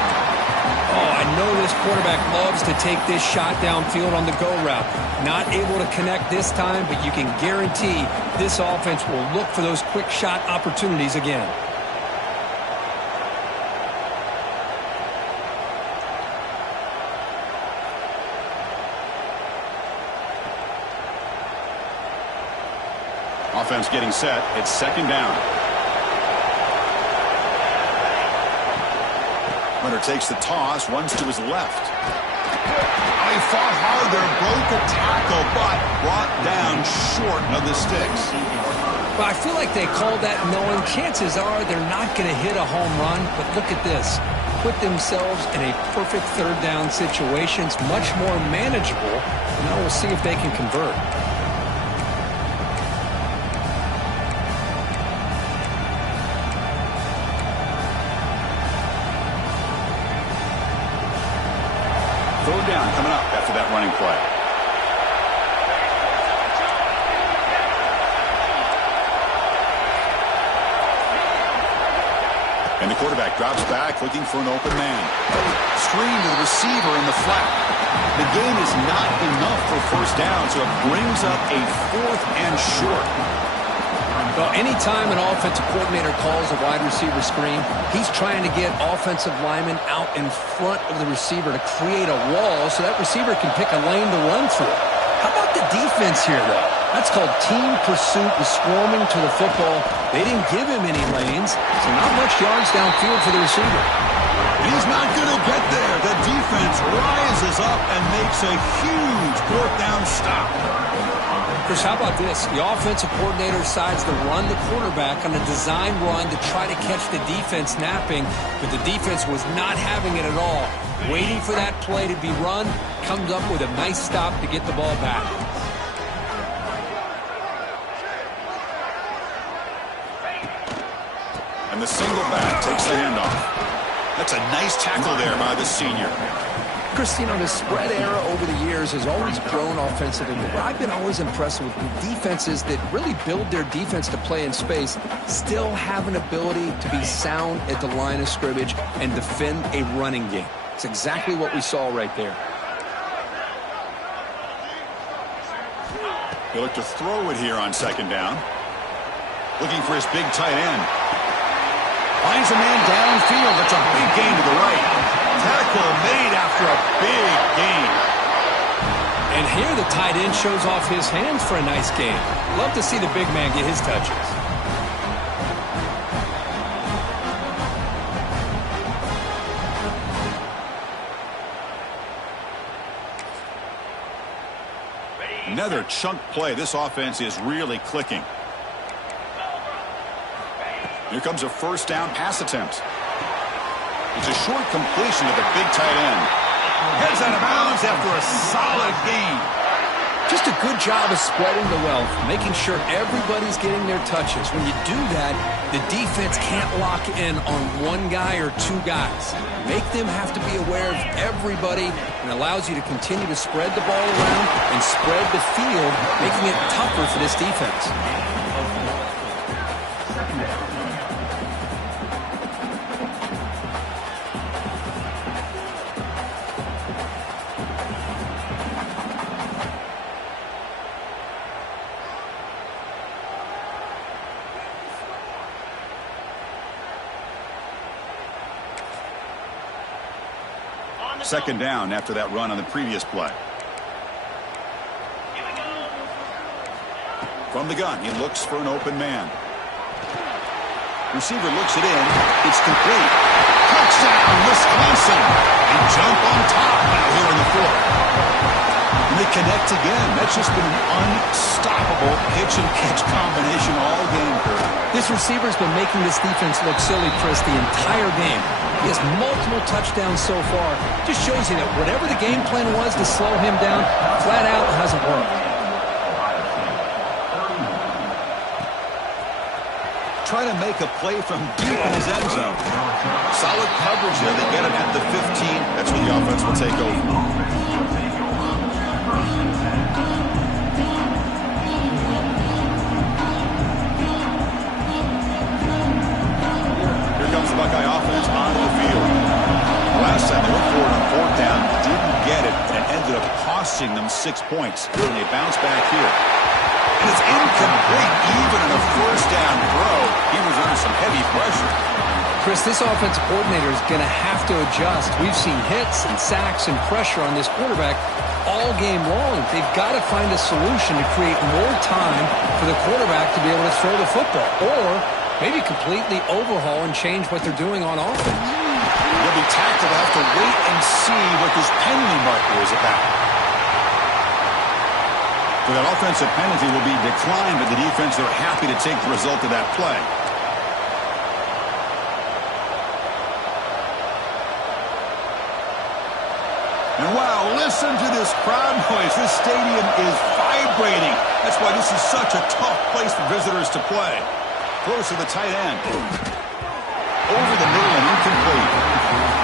Oh, I know this quarterback loves to take this shot downfield on the go route. Not able to connect this time, but you can guarantee this offense will look for those quick shot opportunities again. Offense getting set. It's second down. Runner takes the toss, runs to his left. He fought hard there, broke a tackle, but brought down short of the sticks. But I feel like they called that knowing chances are they're not going to hit a home run. But look at this. Put themselves in a perfect third down situation. It's much more manageable. Now we'll see if they can convert. Third down coming up after that running play. And the quarterback drops back looking for an open man. Screen to the receiver in the flat. The gain is not enough for first down, so it brings up a fourth and short. Well, anytime an offensive coordinator calls a wide receiver screen, he's trying to get offensive linemen out in front of the receiver to create a wall so that receiver can pick a lane to run through. How about the defense here, though? That's called team pursuit and swarming to the football. They didn't give him any lanes, so not much yards downfield for the receiver. He's not going to get there. The defense rises up and makes a huge fourth down stop. Chris, how about this? The offensive coordinator decides to run the quarterback on a design run to try to catch the defense napping, but the defense was not having it at all. Waiting for that play to be run, comes up with a nice stop to get the ball back. And the single back takes the handoff. That's a nice tackle there by the senior. Chris, you know, the spread era over the years has always grown offensively, but I've been always impressed with defenses that really build their defense to play in space, still have an ability to be sound at the line of scrimmage and defend a running game. It's exactly what we saw right there. He'll look to throw it here on second down. Looking for his big tight end. Finds a man downfield. That's a big gain to the right. Tackle made after a big gain. And here the tight end shows off his hands for a nice gain. Love to see the big man get his touches. Another chunk play. This offense is really clicking. Here comes a first down pass attempt. It's a short completion to the big tight end. Heads out of bounds after a solid gain. Just a good job of spreading the wealth, making sure everybody's getting their touches. When you do that, the defense can't lock in on one guy or two guys. Make them have to be aware of everybody, and allows you to continue to spread the ball around and spread the field, making it tougher for this defense. Second down after that run on the previous play. From the gun, he looks for an open man. Receiver looks it in. It's complete. Touchdown, Wisconsin. And jump on top now here in the fourth. And they connect again. That's just been an unstoppable pitch-and-catch combination all game. This receiver's been making this defense look silly, Chris, the entire game. He has multiple touchdowns so far. Just shows you that whatever the game plan was to slow him down, flat out hasn't worked. Try to make a play from deep in his end zone. Solid coverage there. They get him at the 15. That's when the offense will take over. Here comes the Buckeye offense onto the field. Last time they looked for it on fourth down, didn't get it, and it ended up costing them 6 points. And they bounce back here. And it's incomplete, even on a first down throw. He was under some heavy pressure. Chris, this offensive coordinator is going to have to adjust. We've seen hits and sacks and pressure on this quarterback all game long. They've got to find a solution to create more time for the quarterback to be able to throw the football, or maybe completely overhaul and change what they're doing on offense. They'll be tackled. They'll have to wait and see what this penalty marker is about. So that offensive penalty will be declined, but the defense are happy to take the result of that play. And wow, listen to this crowd noise. This stadium is vibrating. That's why this is such a tough place for visitors to play. Throws to the tight end. Over the middle and incomplete.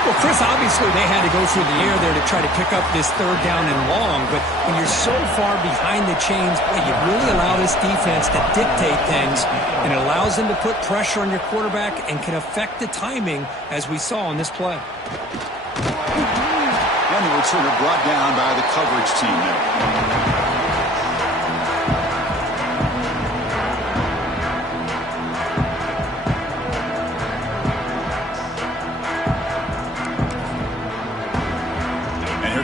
Well, Chris, obviously they had to go through the air there to try to pick up this third down and long, but when you're so far behind the chains, boy, you really allow this defense to dictate things, and it allows them to put pressure on your quarterback and can affect the timing, as we saw on this play. And the returner brought down by the coverage team there.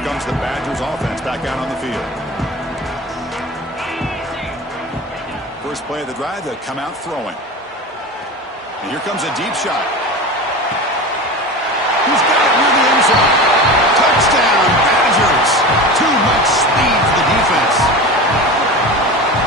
Comes the Badgers offense back out on the field. First play of the drive, they come out throwing. And here comes a deep shot. He's got it near the end zone. Touchdown, Badgers. Too much speed for the defense.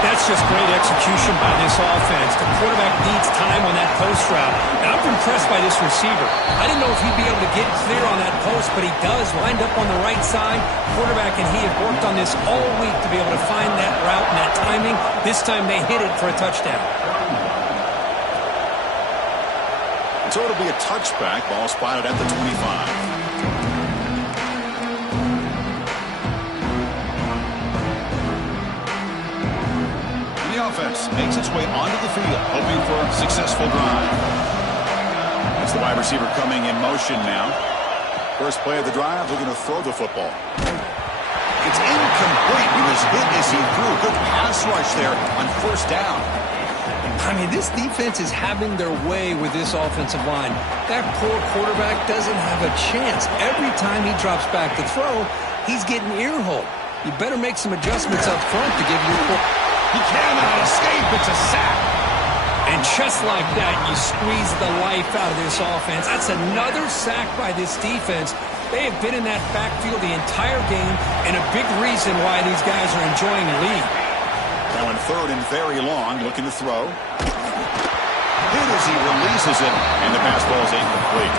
That's just great execution by this offense. The quarterback needs time on that post route. And I'm impressed by this receiver. I didn't know if he'd be able to get clear on that post, but he does. Lined up on the right side. Quarterback and he have worked on this all week to be able to find that route and that timing. This time they hit it for a touchdown. So it'll be a touchback. Ball spotted at the 25. Offense makes its way onto the field, hoping for a successful drive. It's the wide receiver coming in motion now. First play of the drive, looking to throw the football. It's incomplete. He was hit as he threw. Good pass rush there on first down. I mean, this defense is having their way with this offensive line. That poor quarterback doesn't have a chance. Every time he drops back to throw, he's getting ear-holed. You better make some adjustments up front to give you... He cannot escape. It's a sack. And just like that, you squeeze the life out of this offense. That's another sack by this defense. They have been in that backfield the entire game, and a big reason why these guys are enjoying the lead. Now in third and very long, looking to throw. Hit as he releases it, and the pass ball is incomplete.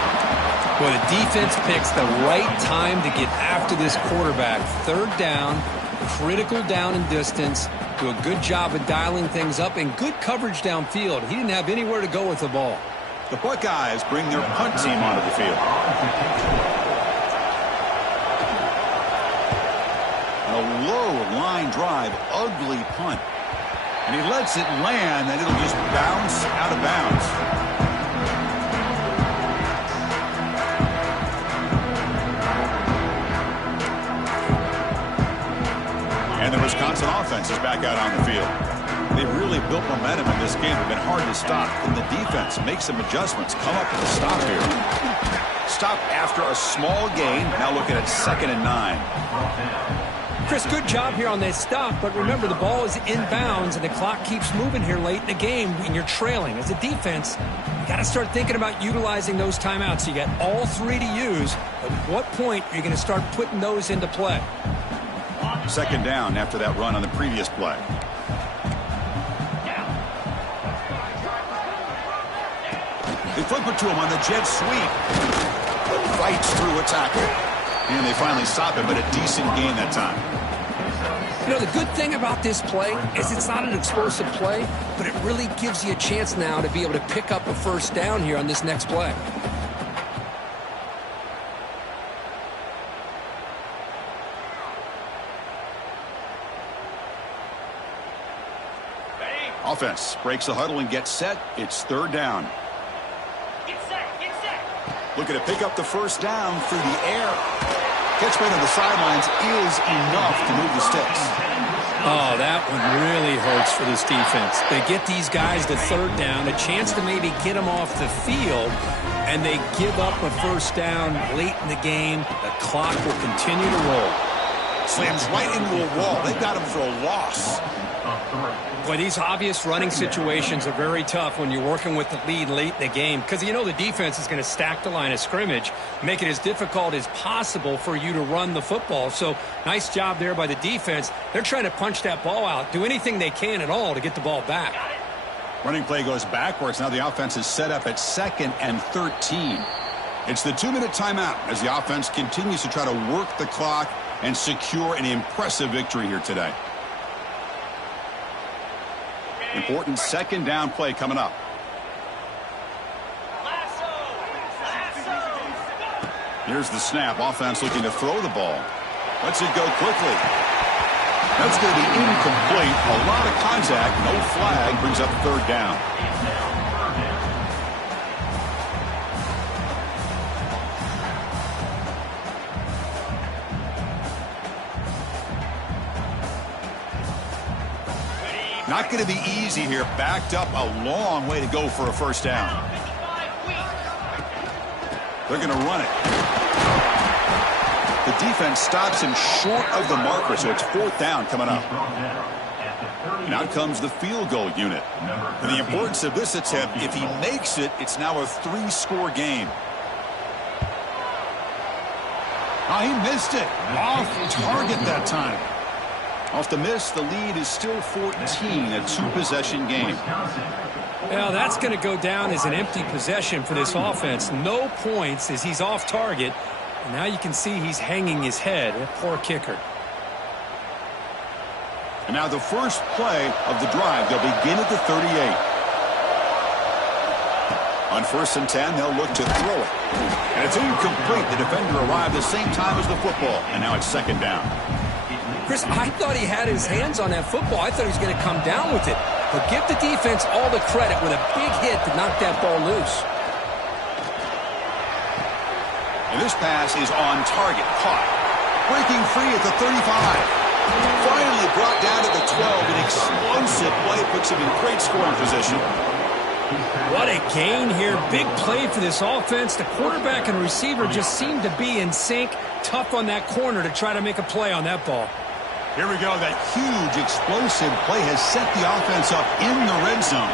Well, the defense picks the right time to get after this quarterback. Third down, critical down and distance. Do a good job of dialing things up and good coverage downfield. He didn't have anywhere to go with the ball. The Buckeyes bring their punt team onto the field. A low line drive, ugly punt. And he lets it land, and it'll just bounce out of bounds. And the Wisconsin offense is back out on the field. They've really built momentum in this game. They've been hard to stop. And the defense makes some adjustments. Come up with a stop here. Stop after a small gain. Now looking at 2nd and 9. Chris, good job here on this stop. But remember, the ball is inbounds, and the clock keeps moving here late in the game when you're trailing. As a defense, you got to start thinking about utilizing those timeouts. You got all three to use. At what point are you going to start putting those into play? 2nd down after that run on the previous play. They flip it to him on the jet sweep. fights through a tackle. And they finally stop him, but a decent gain that time. You know, the good thing about this play is it's not an explosive play, but it really gives you a chance now to be able to pick up a first down here on this next play. Offense breaks the huddle and gets set. It's third down. Get set, get set. Looking to pick up the first down through the air. Catch made on the sidelines is enough to move the sticks. Oh, that one really hurts for this defense. They get these guys to third down, a chance to maybe get them off the field, and they give up a first down late in the game. The clock will continue to roll. Slams right into a wall. They got him for a loss. Boy, these obvious running situations are very tough when you're working with the lead late in the game because you know the defense is going to stack the line of scrimmage, make it as difficult as possible for you to run the football. So nice job there by the defense. They're trying to punch that ball out, do anything they can at all to get the ball back. Running play goes backwards. Now the offense is set up at 2nd and 13. It's the 2-minute timeout as the offense continues to try to work the clock and secure an impressive victory here today. Important second down play coming up. Here's the snap. Offense looking to throw the ball. Lets it go quickly. That's going to be incomplete. A lot of contact. No flag. Brings up third down. Not going to be easy here. Backed up a long way to go for a first down. They're going to run it. The defense stops him short of the marker, so it's fourth down coming up. And out comes the field goal unit. And the importance of this attempt, if he makes it, it's now a 3-score game. Oh, he missed it. Off target that time. Off the miss, the lead is still 14, a 2-possession game. Well, that's going to go down as an empty possession for this offense. No points as he's off target. And now you can see he's hanging his head. A poor kicker. And now the first play of the drive. They'll begin at the 38. On 1st and 10, they'll look to throw it. And it's incomplete. The defender arrived the same time as the football. And now it's second down. Chris, I thought he had his hands on that football. I thought he was going to come down with it. But give the defense all the credit with a big hit to knock that ball loose. And this pass is on target. Caught. Breaking free at the 35. Finally brought down to the 12. An explosive play puts him in great scoring position. What a gain here. Big play for this offense. The quarterback and receiver just seemed to be in sync. Tough on that corner to try to make a play on that ball. Here we go. That huge explosive play has set the offense up in the red zone.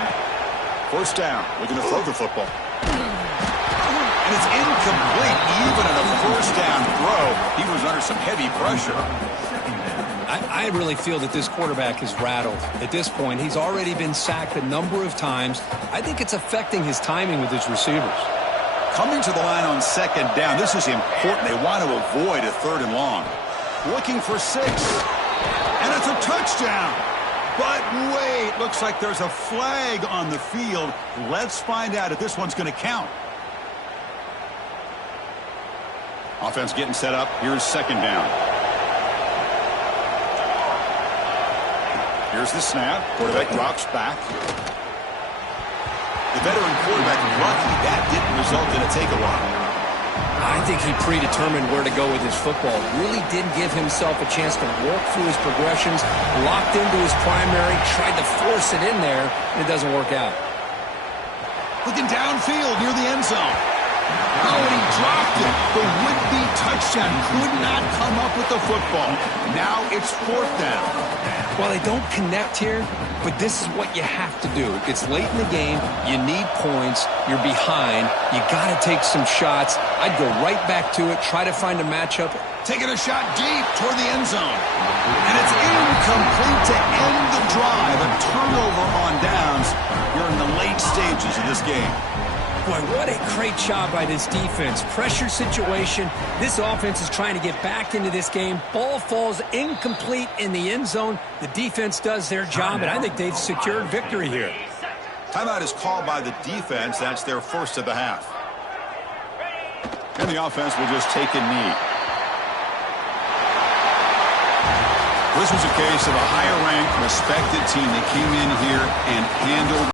First down. Looking to throw the football. And it's incomplete. Even on a first down throw, he was under some heavy pressure. I really feel that this quarterback is rattled. At this point, he's already been sacked a number of times. I think it's affecting his timing with his receivers. Coming to the line on second down, this is important. They want to avoid a 3rd and long. Looking for 6. And it's a touchdown. But wait, looks like there's a flag on the field. Let's find out if this one's going to count. Offense getting set up. Here's second down. Here's the snap. Quarterback drops back. The veteran quarterback lucky that didn't result in a take-a-while. I think he predetermined where to go with his football. Really didn't give himself a chance to walk through his progressions, locked into his primary, tried to force it in there, and it doesn't work out. Looking downfield near the end zone. Oh, and he dropped it. The would-be touchdown could not come up with the football. Now it's fourth down. Well, they don't connect here, but this is what you have to do. It's late in the game. You need points. You're behind. You got to take some shots. I'd go right back to it, try to find a matchup. Taking a shot deep toward the end zone. And it's incomplete to end the drive. A turnover on downs here in the late stages of this game. Boy, what a great job by this defense. Pressure situation. This offense is trying to get back into this game. Ball falls incomplete in the end zone. The defense does their job, and I think they've secured victory here. Timeout is called by the defense. That's their first of the half. And the offense will just take a knee. This was a case of a higher-ranked, respected team that came in here and handled